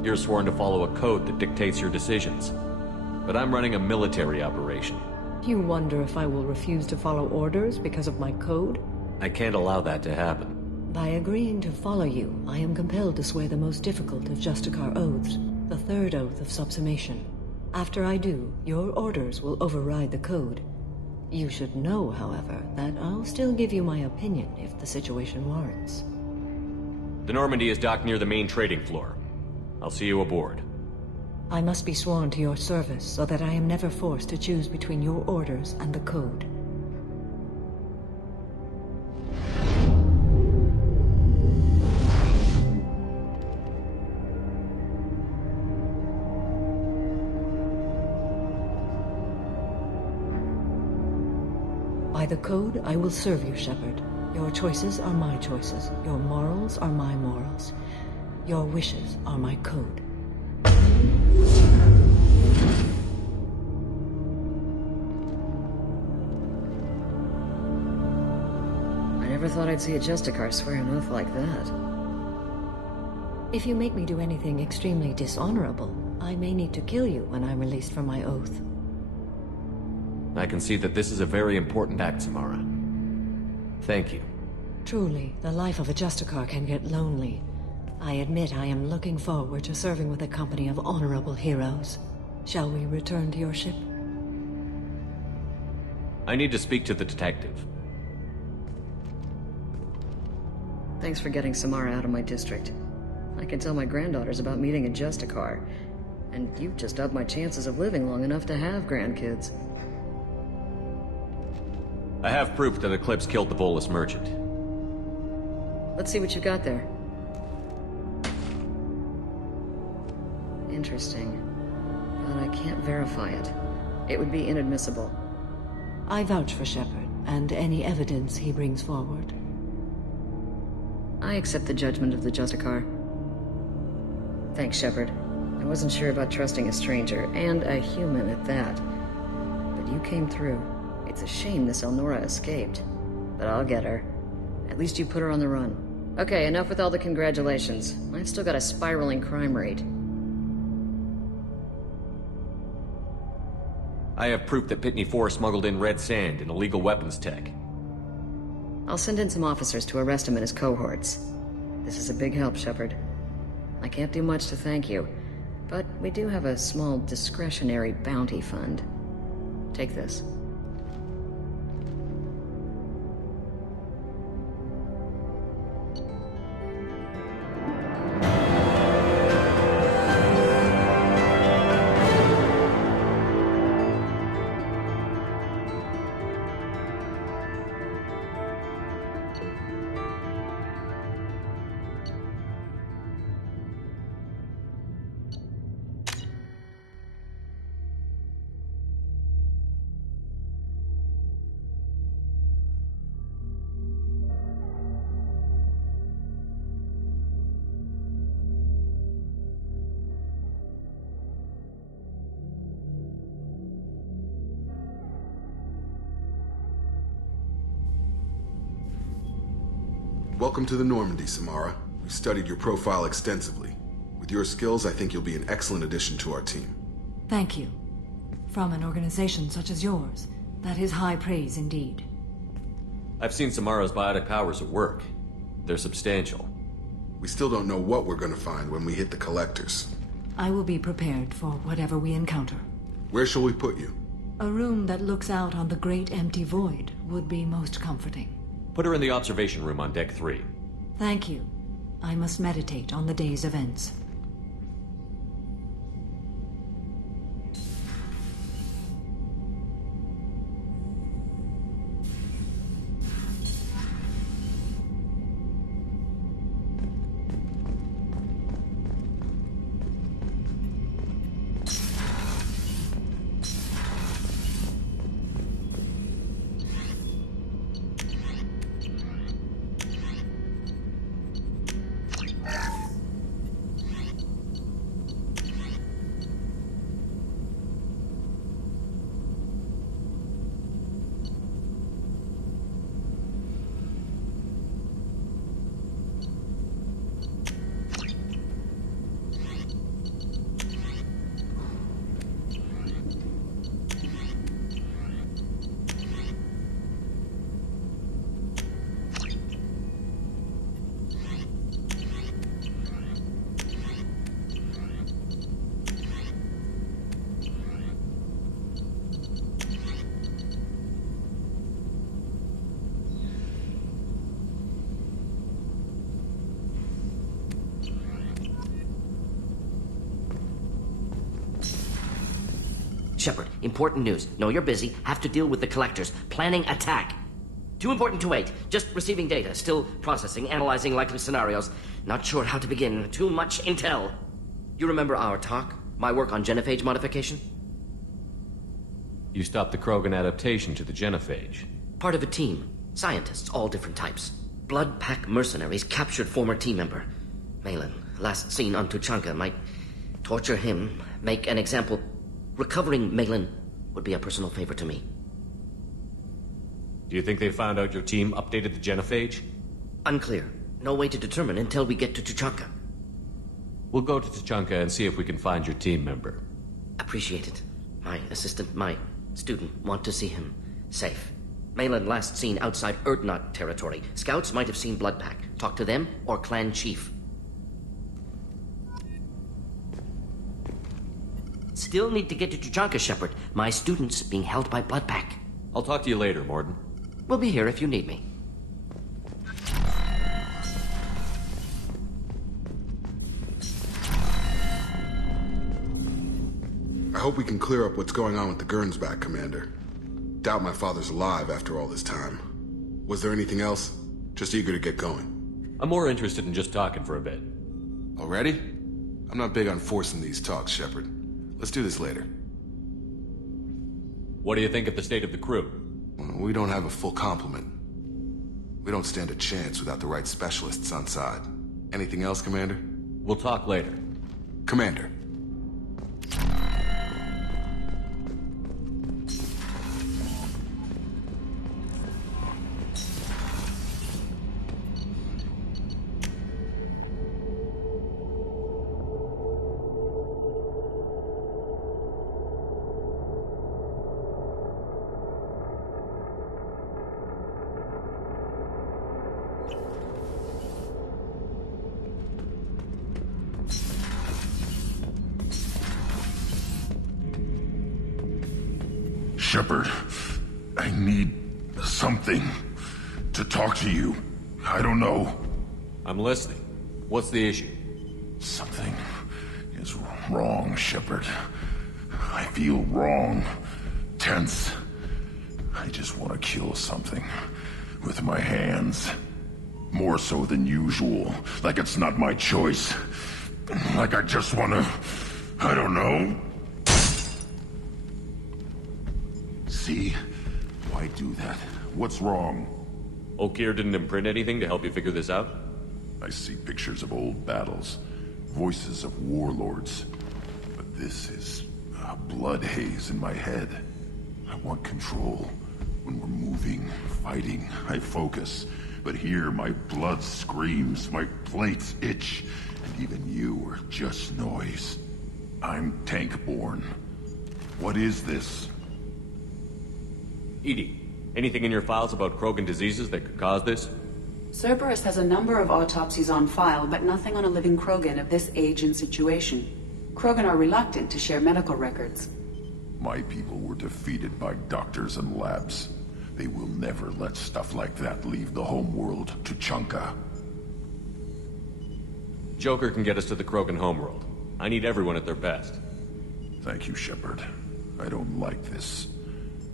You're sworn to follow a code that dictates your decisions. But I'm running a military operation. You wonder if I will refuse to follow orders because of my code? I can't allow that to happen. By agreeing to follow you, I am compelled to swear the most difficult of Justicar oaths, the third oath of subsumation. After I do, your orders will override the code. You should know, however, that I'll still give you my opinion if the situation warrants. The Normandy is docked near the main trading floor. I'll see you aboard. I must be sworn to your service so that I am never forced to choose between your orders and the code. By the code, I will serve you, Shepard. Your choices are my choices. Your morals are my morals. Your wishes are my code. I never thought I'd see a Justicar swear an oath like that. If you make me do anything extremely dishonorable, I may need to kill you when I'm released from my oath. I can see that this is a very important act, Samara. Thank you. Truly, the life of a Justicar can get lonely. I admit I am looking forward to serving with a company of honorable heroes. Shall we return to your ship? I need to speak to the detective. Thanks for getting Samara out of my district. I can tell my granddaughters about meeting a Justicar, and you've just upped my chances of living long enough to have grandkids. I have proof that Eclipse killed the Volus merchant. Let's see what you got there. Interesting. But I can't verify it. It would be inadmissible. I vouch for Shepard, and any evidence he brings forward. I accept the judgment of the Justicar. Thanks, Shepard. I wasn't sure about trusting a stranger, and a human at that. But you came through. It's a shame this Elnora escaped. But I'll get her. At least you put her on the run. Okay, enough with all the congratulations. I've still got a spiraling crime rate. I have proof that Pitney 4 smuggled in red sand and illegal weapons tech. I'll send in some officers to arrest him and his cohorts. This is a big help, Shepard. I can't do much to thank you, but we do have a small discretionary bounty fund. Take this. Welcome to the Normandy, Samara. We've studied your profile extensively. With your skills, I think you'll be an excellent addition to our team. Thank you. From an organization such as yours, that is high praise indeed. I've seen Samara's biotic powers at work. They're substantial. We still don't know what we're going to find when we hit the collectors. I will be prepared for whatever we encounter. Where shall we put you? A room that looks out on the great empty void would be most comforting. Put her in the observation room on Deck 3. Thank you. I must meditate on the day's events. Shepard, important news. Know you're busy. Have to deal with the collectors. Planning attack. Too important to wait. Just receiving data. Still processing, analyzing likely scenarios. Not sure how to begin. Too much intel. You remember our talk? My work on genophage modification? You stopped the Krogan adaptation to the genophage. Part of a team. Scientists, all different types. Blood Pack mercenaries captured former team member. Malin, last seen on Tuchanka, might torture him, make an example. Recovering Malin would be a personal favor to me. Do you think they found out your team updated the genophage? Unclear. No way to determine until we get to Tuchanka. We'll go to Tuchanka and see if we can find your team member. Appreciate it. My assistant, my student, want to see him safe. Malin last seen outside Erdnot territory. Scouts might have seen Bloodpack. Talk to them or clan chief. Still need to get to Tuchanka, Shepard. My student's being held by Bloodpack. I'll talk to you later, Morden. We'll be here if you need me. I hope we can clear up what's going on with the Gernsback, Commander. Doubt my father's alive after all this time. Was there anything else? Just eager to get going. I'm more interested in just talking for a bit. Already? I'm not big on forcing these talks, Shepard. Let's do this later. What do you think of the state of the crew? We don't have a full complement. We don't stand a chance without the right specialists on side. Anything else, Commander? We'll talk later. Commander. Shepard, I need something to talk to you. I don't know. I'm listening. What's the issue? Something is wrong, Shepard. I feel wrong, tense. I just want to kill something with my hands. More so than usual. Like it's not my choice. Like I just want to... I don't know. See? Why do that? What's wrong? Okeer didn't imprint anything to help you figure this out? I see pictures of old battles, voices of warlords. But this is a blood haze in my head. I want control. When we're moving, fighting, I focus. But here my blood screams, my plates itch, and even you are just noise. I'm tank-born. What is this? EDI, anything in your files about Krogan diseases that could cause this? Cerberus has a number of autopsies on file, but nothing on a living Krogan of this age and situation. Krogan are reluctant to share medical records. My people were defeated by doctors and labs. They will never let stuff like that leave the homeworld, Tuchanka. Joker can get us to the Krogan homeworld. I need everyone at their best. Thank you, Shepard. I don't like this.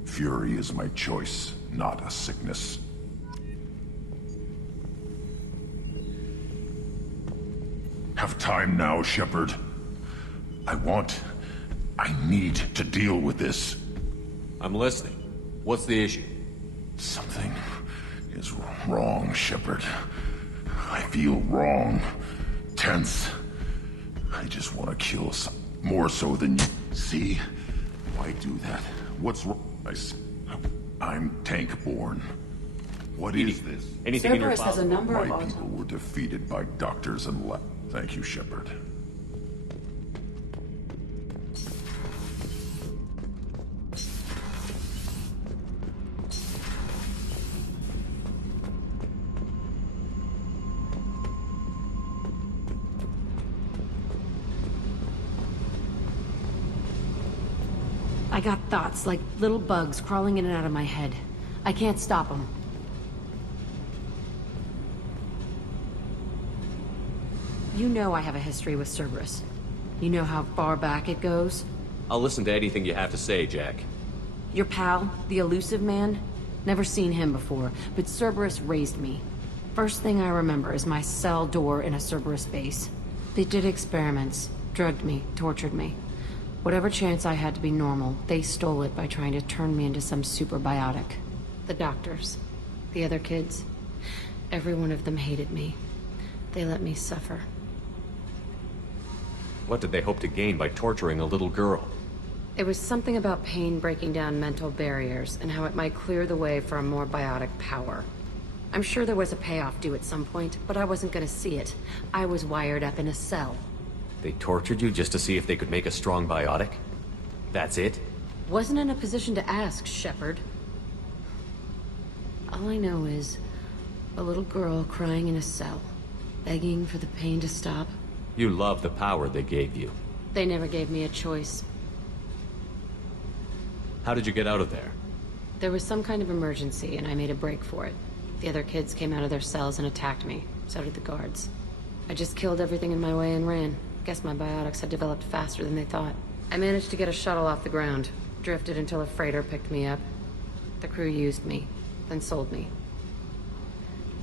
Fury is my choice, not a sickness. Have time now, Shepard. I need to deal with this. I'm listening. What's the issue? Something is wrong, Shepard. I feel wrong. Tense. I just want to kill some... More so than you. See? Why do that? What's wrong? I'm tank-born. What is this? Anything in your Cerberus has a number of My people were defeated by doctors and Thank you, Shepard. I got thoughts like little bugs crawling in and out of my head. I can't stop them. You know I have a history with Cerberus. You know how far back it goes? I'll listen to anything you have to say, Jack. Your pal, the elusive man? Never seen him before, but Cerberus raised me. First thing I remember is my cell door in a Cerberus base. They did experiments, drugged me, tortured me. Whatever chance I had to be normal, they stole it by trying to turn me into some superbiotic. The doctors. The other kids. Every one of them hated me. They let me suffer. What did they hope to gain by torturing a little girl? It was something about pain breaking down mental barriers, and how it might clear the way for a more biotic power. I'm sure there was a payoff due at some point, but I wasn't gonna see it. I was wired up in a cell. They tortured you just to see if they could make a strong biotic? That's it? Wasn't in a position to ask, Shepard. All I know is a little girl crying in a cell, begging for the pain to stop. You love the power they gave you. They never gave me a choice. How did you get out of there? There was some kind of emergency, and I made a break for it. The other kids came out of their cells and attacked me. So did the guards. I just killed everything in my way and ran. Guess my biotics had developed faster than they thought. I managed to get a shuttle off the ground. Drifted until a freighter picked me up. The crew used me, then sold me.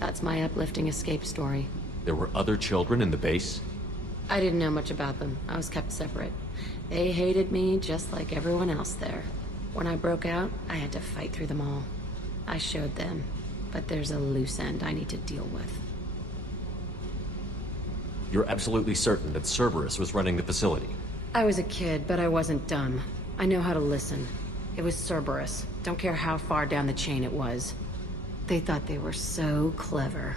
That's my uplifting escape story. There were other children in the base? I didn't know much about them. I was kept separate. They hated me just like everyone else there. When I broke out, I had to fight through them all. I showed them, but there's a loose end I need to deal with. You're absolutely certain that Cerberus was running the facility? I was a kid, but I wasn't dumb. I know how to listen. It was Cerberus. Don't care how far down the chain it was. They thought they were so clever.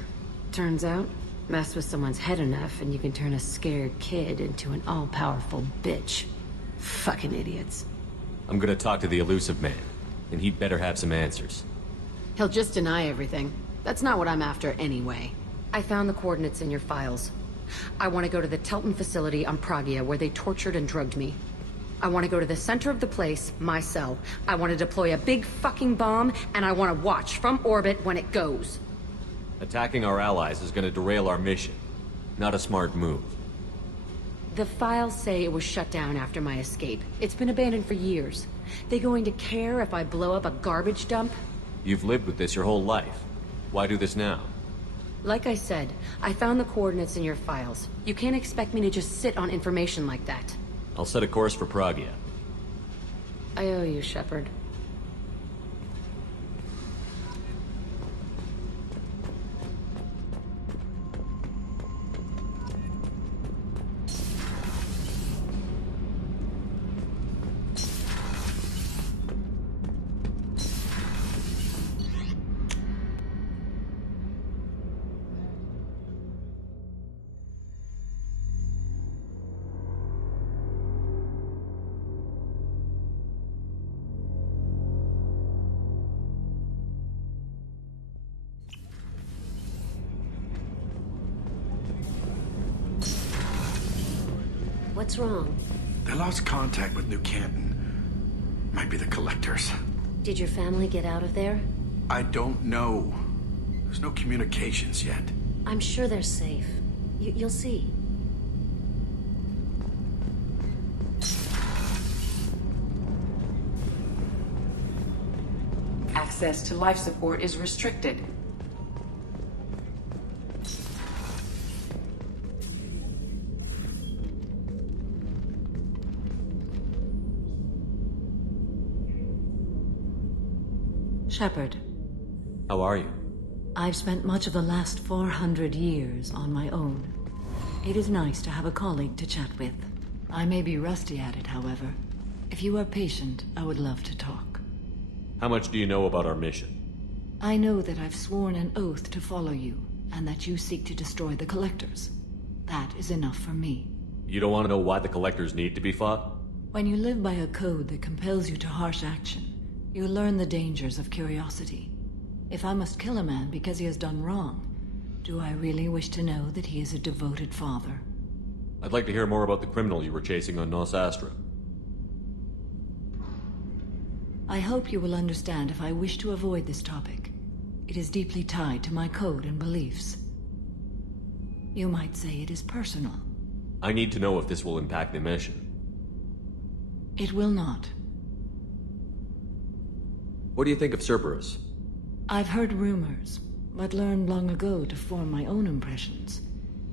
Turns out, mess with someone's head enough and you can turn a scared kid into an all-powerful bitch. Fucking idiots. I'm gonna talk to the elusive man, and he'd better have some answers. He'll just deny everything. That's not what I'm after anyway. I found the coordinates in your files. I want to go to the Telton facility on Pragia where they tortured and drugged me. I want to go to the center of the place, my cell. I want to deploy a big fucking bomb, and I want to watch from orbit when it goes. Attacking our allies is gonna derail our mission. Not a smart move. The files say it was shut down after my escape. It's been abandoned for years. They going to care if I blow up a garbage dump? You've lived with this your whole life. Why do this now? Like I said, I found the coordinates in your files. You can't expect me to just sit on information like that. I'll set a course for Pragia. I owe you, Shepard. What's wrong? They lost contact with New Canton. Might be the Collectors. Did your family get out of there? I don't know. There's no communications yet. I'm sure they're safe. You'll see. Access to life support is restricted. Shepard. How are you? I've spent much of the last 400 years on my own. It is nice to have a colleague to chat with. I may be rusty at it, however. If you are patient, I would love to talk. How much do you know about our mission? I know that I've sworn an oath to follow you, and that you seek to destroy the Collectors. That is enough for me. You don't want to know why the Collectors need to be fought? When you live by a code that compels you to harsh action, you learn the dangers of curiosity. If I must kill a man because he has done wrong, do I really wish to know that he is a devoted father? I'd like to hear more about the criminal you were chasing on Nos Astra. I hope you will understand if I wish to avoid this topic. It is deeply tied to my code and beliefs. You might say it is personal. I need to know if this will impact the mission. It will not. What do you think of Cerberus? I've heard rumors, but learned long ago to form my own impressions.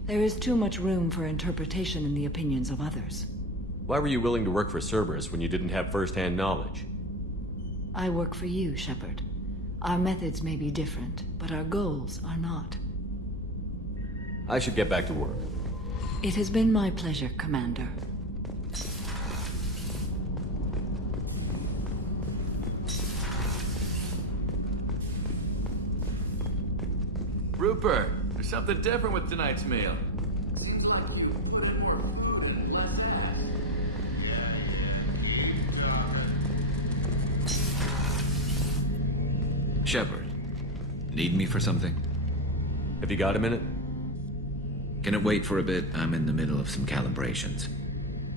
There is too much room for interpretation in the opinions of others. Why were you willing to work for Cerberus when you didn't have first-hand knowledge? I work for you, Shepard. Our methods may be different, but our goals are not. I should get back to work. It has been my pleasure, Commander. Rupert, there's something different with tonight's meal. Seems like you put in more food and less ass. Shepard, need me for something? Have you got a minute? Can it wait for a bit? I'm in the middle of some calibrations.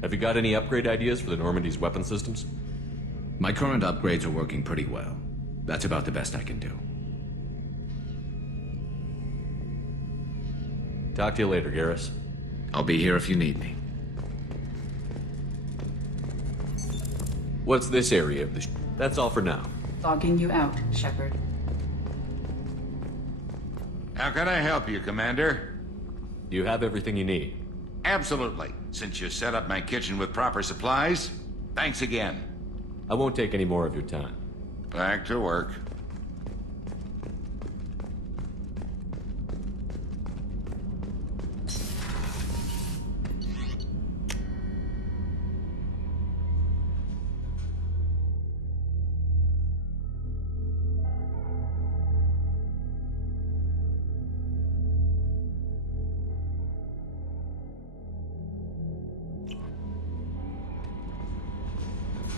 Have you got any upgrade ideas for the Normandy's weapon systems? My current upgrades are working pretty well. That's about the best I can do. Talk to you later, Garrus. I'll be here if you need me. What's this area of the That's all for now. Logging you out, Shepard. How can I help you, Commander? You have everything you need. Absolutely. Since you set up my kitchen with proper supplies, thanks again. I won't take any more of your time. Back to work.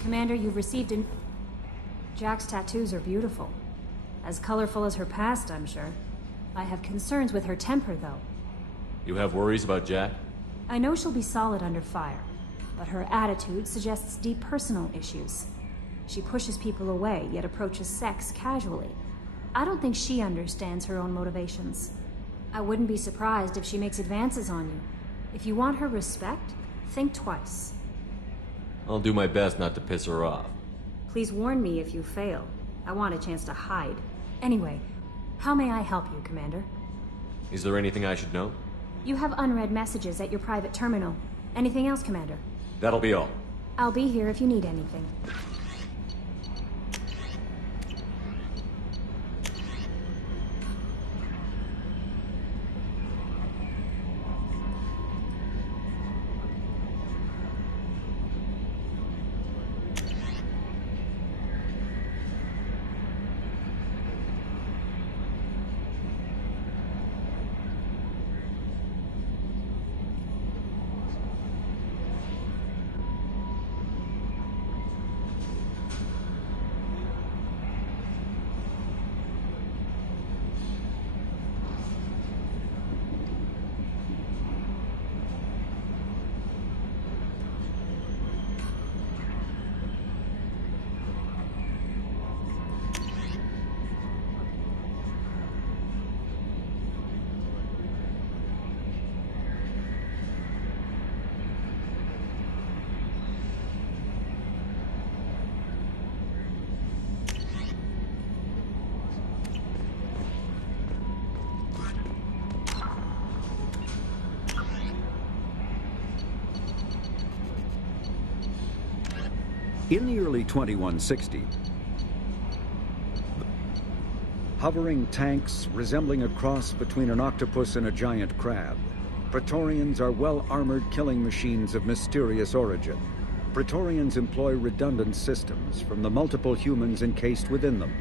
Commander, you've received an... Jack's tattoos are beautiful. As colorful as her past, I'm sure. I have concerns with her temper, though. You have worries about Jack? I know she'll be solid under fire, but her attitude suggests deep personal issues. She pushes people away, yet approaches sex casually. I don't think she understands her own motivations. I wouldn't be surprised if she makes advances on you. If you want her respect, think twice. I'll do my best not to piss her off. Please warn me if you fail. I want a chance to hide. Anyway, how may I help you, Commander? Is there anything I should know? You have unread messages at your private terminal. Anything else, Commander? That'll be all. I'll be here if you need anything. In the early 2160s, hovering tanks resembling a cross between an octopus and a giant crab, Praetorians are well-armored killing machines of mysterious origin. Praetorians employ redundant systems from the multiple humans encased within them.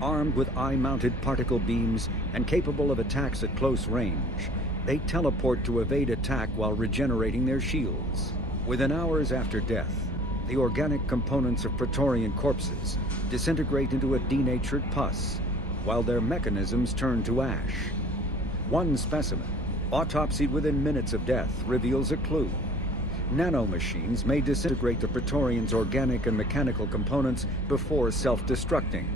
Armed with eye-mounted particle beams and capable of attacks at close range, they teleport to evade attack while regenerating their shields. Within hours after death, the organic components of Praetorian corpses disintegrate into a denatured pus, while their mechanisms turn to ash. One specimen, autopsied within minutes of death, reveals a clue. Nanomachines may disintegrate the Praetorians' organic and mechanical components before self-destructing.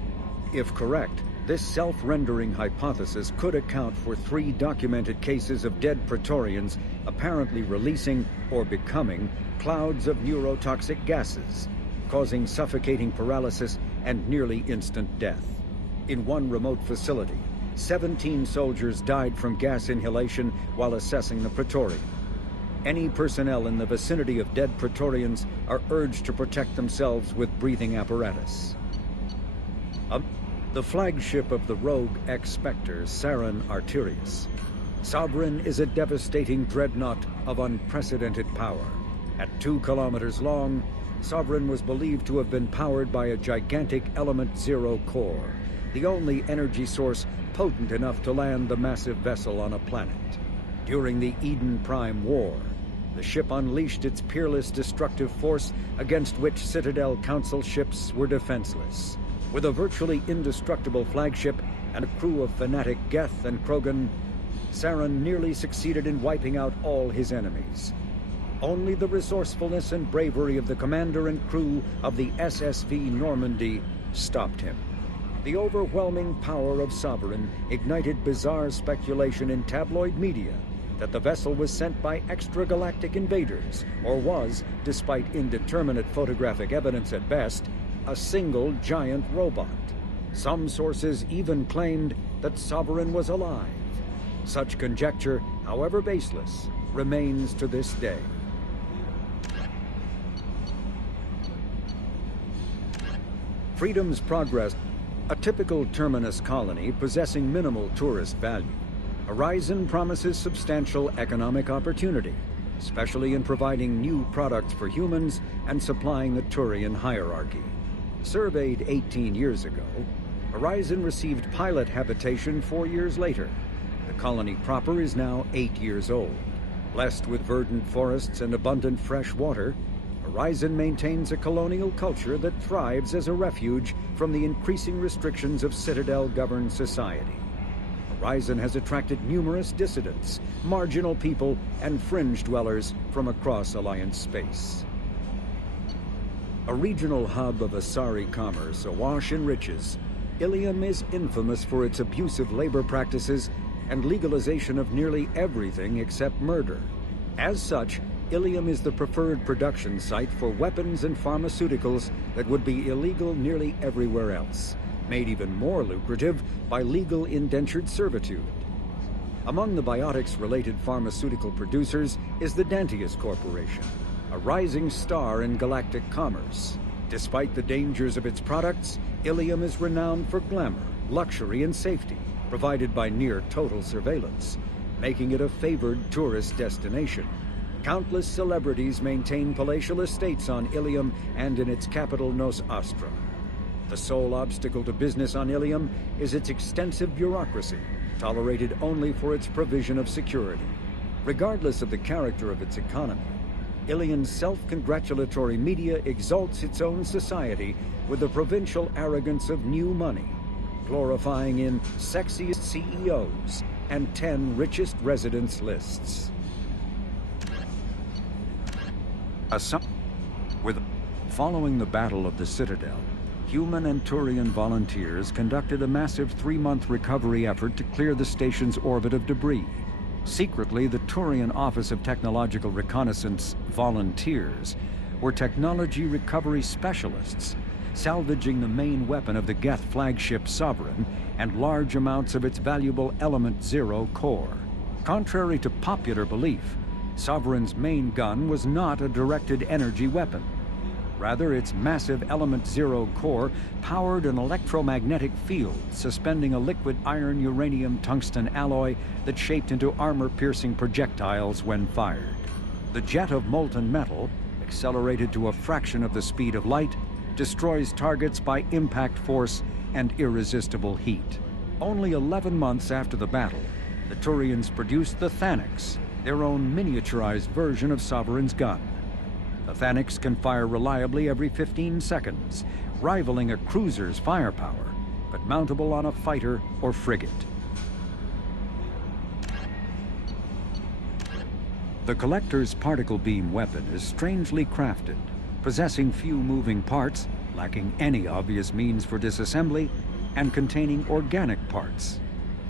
If correct, this self-rendering hypothesis could account for 3 documented cases of dead Praetorians apparently releasing or becoming clouds of neurotoxic gases, causing suffocating paralysis and nearly instant death. In one remote facility, 17 soldiers died from gas inhalation while assessing the Praetorian. Any personnel in the vicinity of dead Praetorians are urged to protect themselves with breathing apparatus. the flagship of the rogue ex-Spectre, Sarin Arterius. Sovereign is a devastating dreadnought of unprecedented power. At 2 kilometers long, Sovereign was believed to have been powered by a gigantic Element Zero core, the only energy source potent enough to land the massive vessel on a planet. During the Eden Prime War, the ship unleashed its peerless destructive force against which Citadel Council ships were defenseless. With a virtually indestructible flagship and a crew of fanatic Geth and Krogan, Sarin nearly succeeded in wiping out all his enemies. Only the resourcefulness and bravery of the commander and crew of the SSV Normandy stopped him. The overwhelming power of Sovereign ignited bizarre speculation in tabloid media that the vessel was sent by extragalactic invaders, or was, despite indeterminate photographic evidence at best, a single giant robot. Some sources even claimed that Sovereign was alive. Such conjecture, however baseless, remains to this day. Freedom's Progress, a typical terminus colony possessing minimal tourist value. Horizon promises substantial economic opportunity, especially in providing new products for humans and supplying the Turian hierarchy. Surveyed 18 years ago, Horizon received pilot habitation 4 years later. The colony proper is now 8 years old. Blessed with verdant forests and abundant fresh water, Horizon maintains a colonial culture that thrives as a refuge from the increasing restrictions of Citadel-governed society. Horizon has attracted numerous dissidents, marginal people, and fringe dwellers from across Alliance space. A regional hub of Asari commerce awash in riches, Ilium is infamous for its abusive labor practices and legalization of nearly everything except murder. As such, Ilium is the preferred production site for weapons and pharmaceuticals that would be illegal nearly everywhere else, made even more lucrative by legal indentured servitude. Among the biotics-related pharmaceutical producers is the Dantius Corporation, a rising star in galactic commerce. Despite the dangers of its products, Ilium is renowned for glamour, luxury, and safety, provided by near-total surveillance, making it a favored tourist destination. Countless celebrities maintain palatial estates on Ilium and in its capital Nos Astra. The sole obstacle to business on Ilium is its extensive bureaucracy, tolerated only for its provision of security. Regardless of the character of its economy, Ilium's self-congratulatory media exalts its own society with the provincial arrogance of new money, glorifying in sexiest CEOs and 10 richest residents lists. Following the Battle of the Citadel, human and Turian volunteers conducted a massive 3-month recovery effort to clear the station's orbit of debris. Secretly, the Turian Office of Technological Reconnaissance volunteers were technology recovery specialists, salvaging the main weapon of the Geth flagship Sovereign and large amounts of its valuable Element Zero core. Contrary to popular belief, Sovereign's main gun was not a directed energy weapon. Rather, its massive Element Zero core powered an electromagnetic field suspending a liquid iron uranium tungsten alloy that shaped into armor-piercing projectiles when fired. The jet of molten metal, accelerated to a fraction of the speed of light, destroys targets by impact force and irresistible heat. Only 11 months after the battle, the Turians produced the Thanix, their own miniaturized version of Sovereign's gun. The Thanix can fire reliably every 15 seconds, rivaling a cruiser's firepower, but mountable on a fighter or frigate. The Collector's particle beam weapon is strangely crafted, possessing few moving parts, lacking any obvious means for disassembly, and containing organic parts.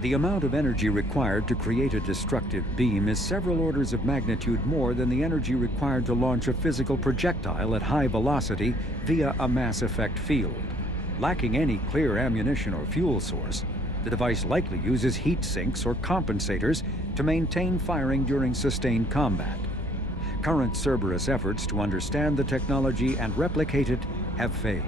The amount of energy required to create a destructive beam is several orders of magnitude more than the energy required to launch a physical projectile at high velocity via a mass effect field. Lacking any clear ammunition or fuel source, the device likely uses heat sinks or compensators to maintain firing during sustained combat. Current Cerberus efforts to understand the technology and replicate it have failed.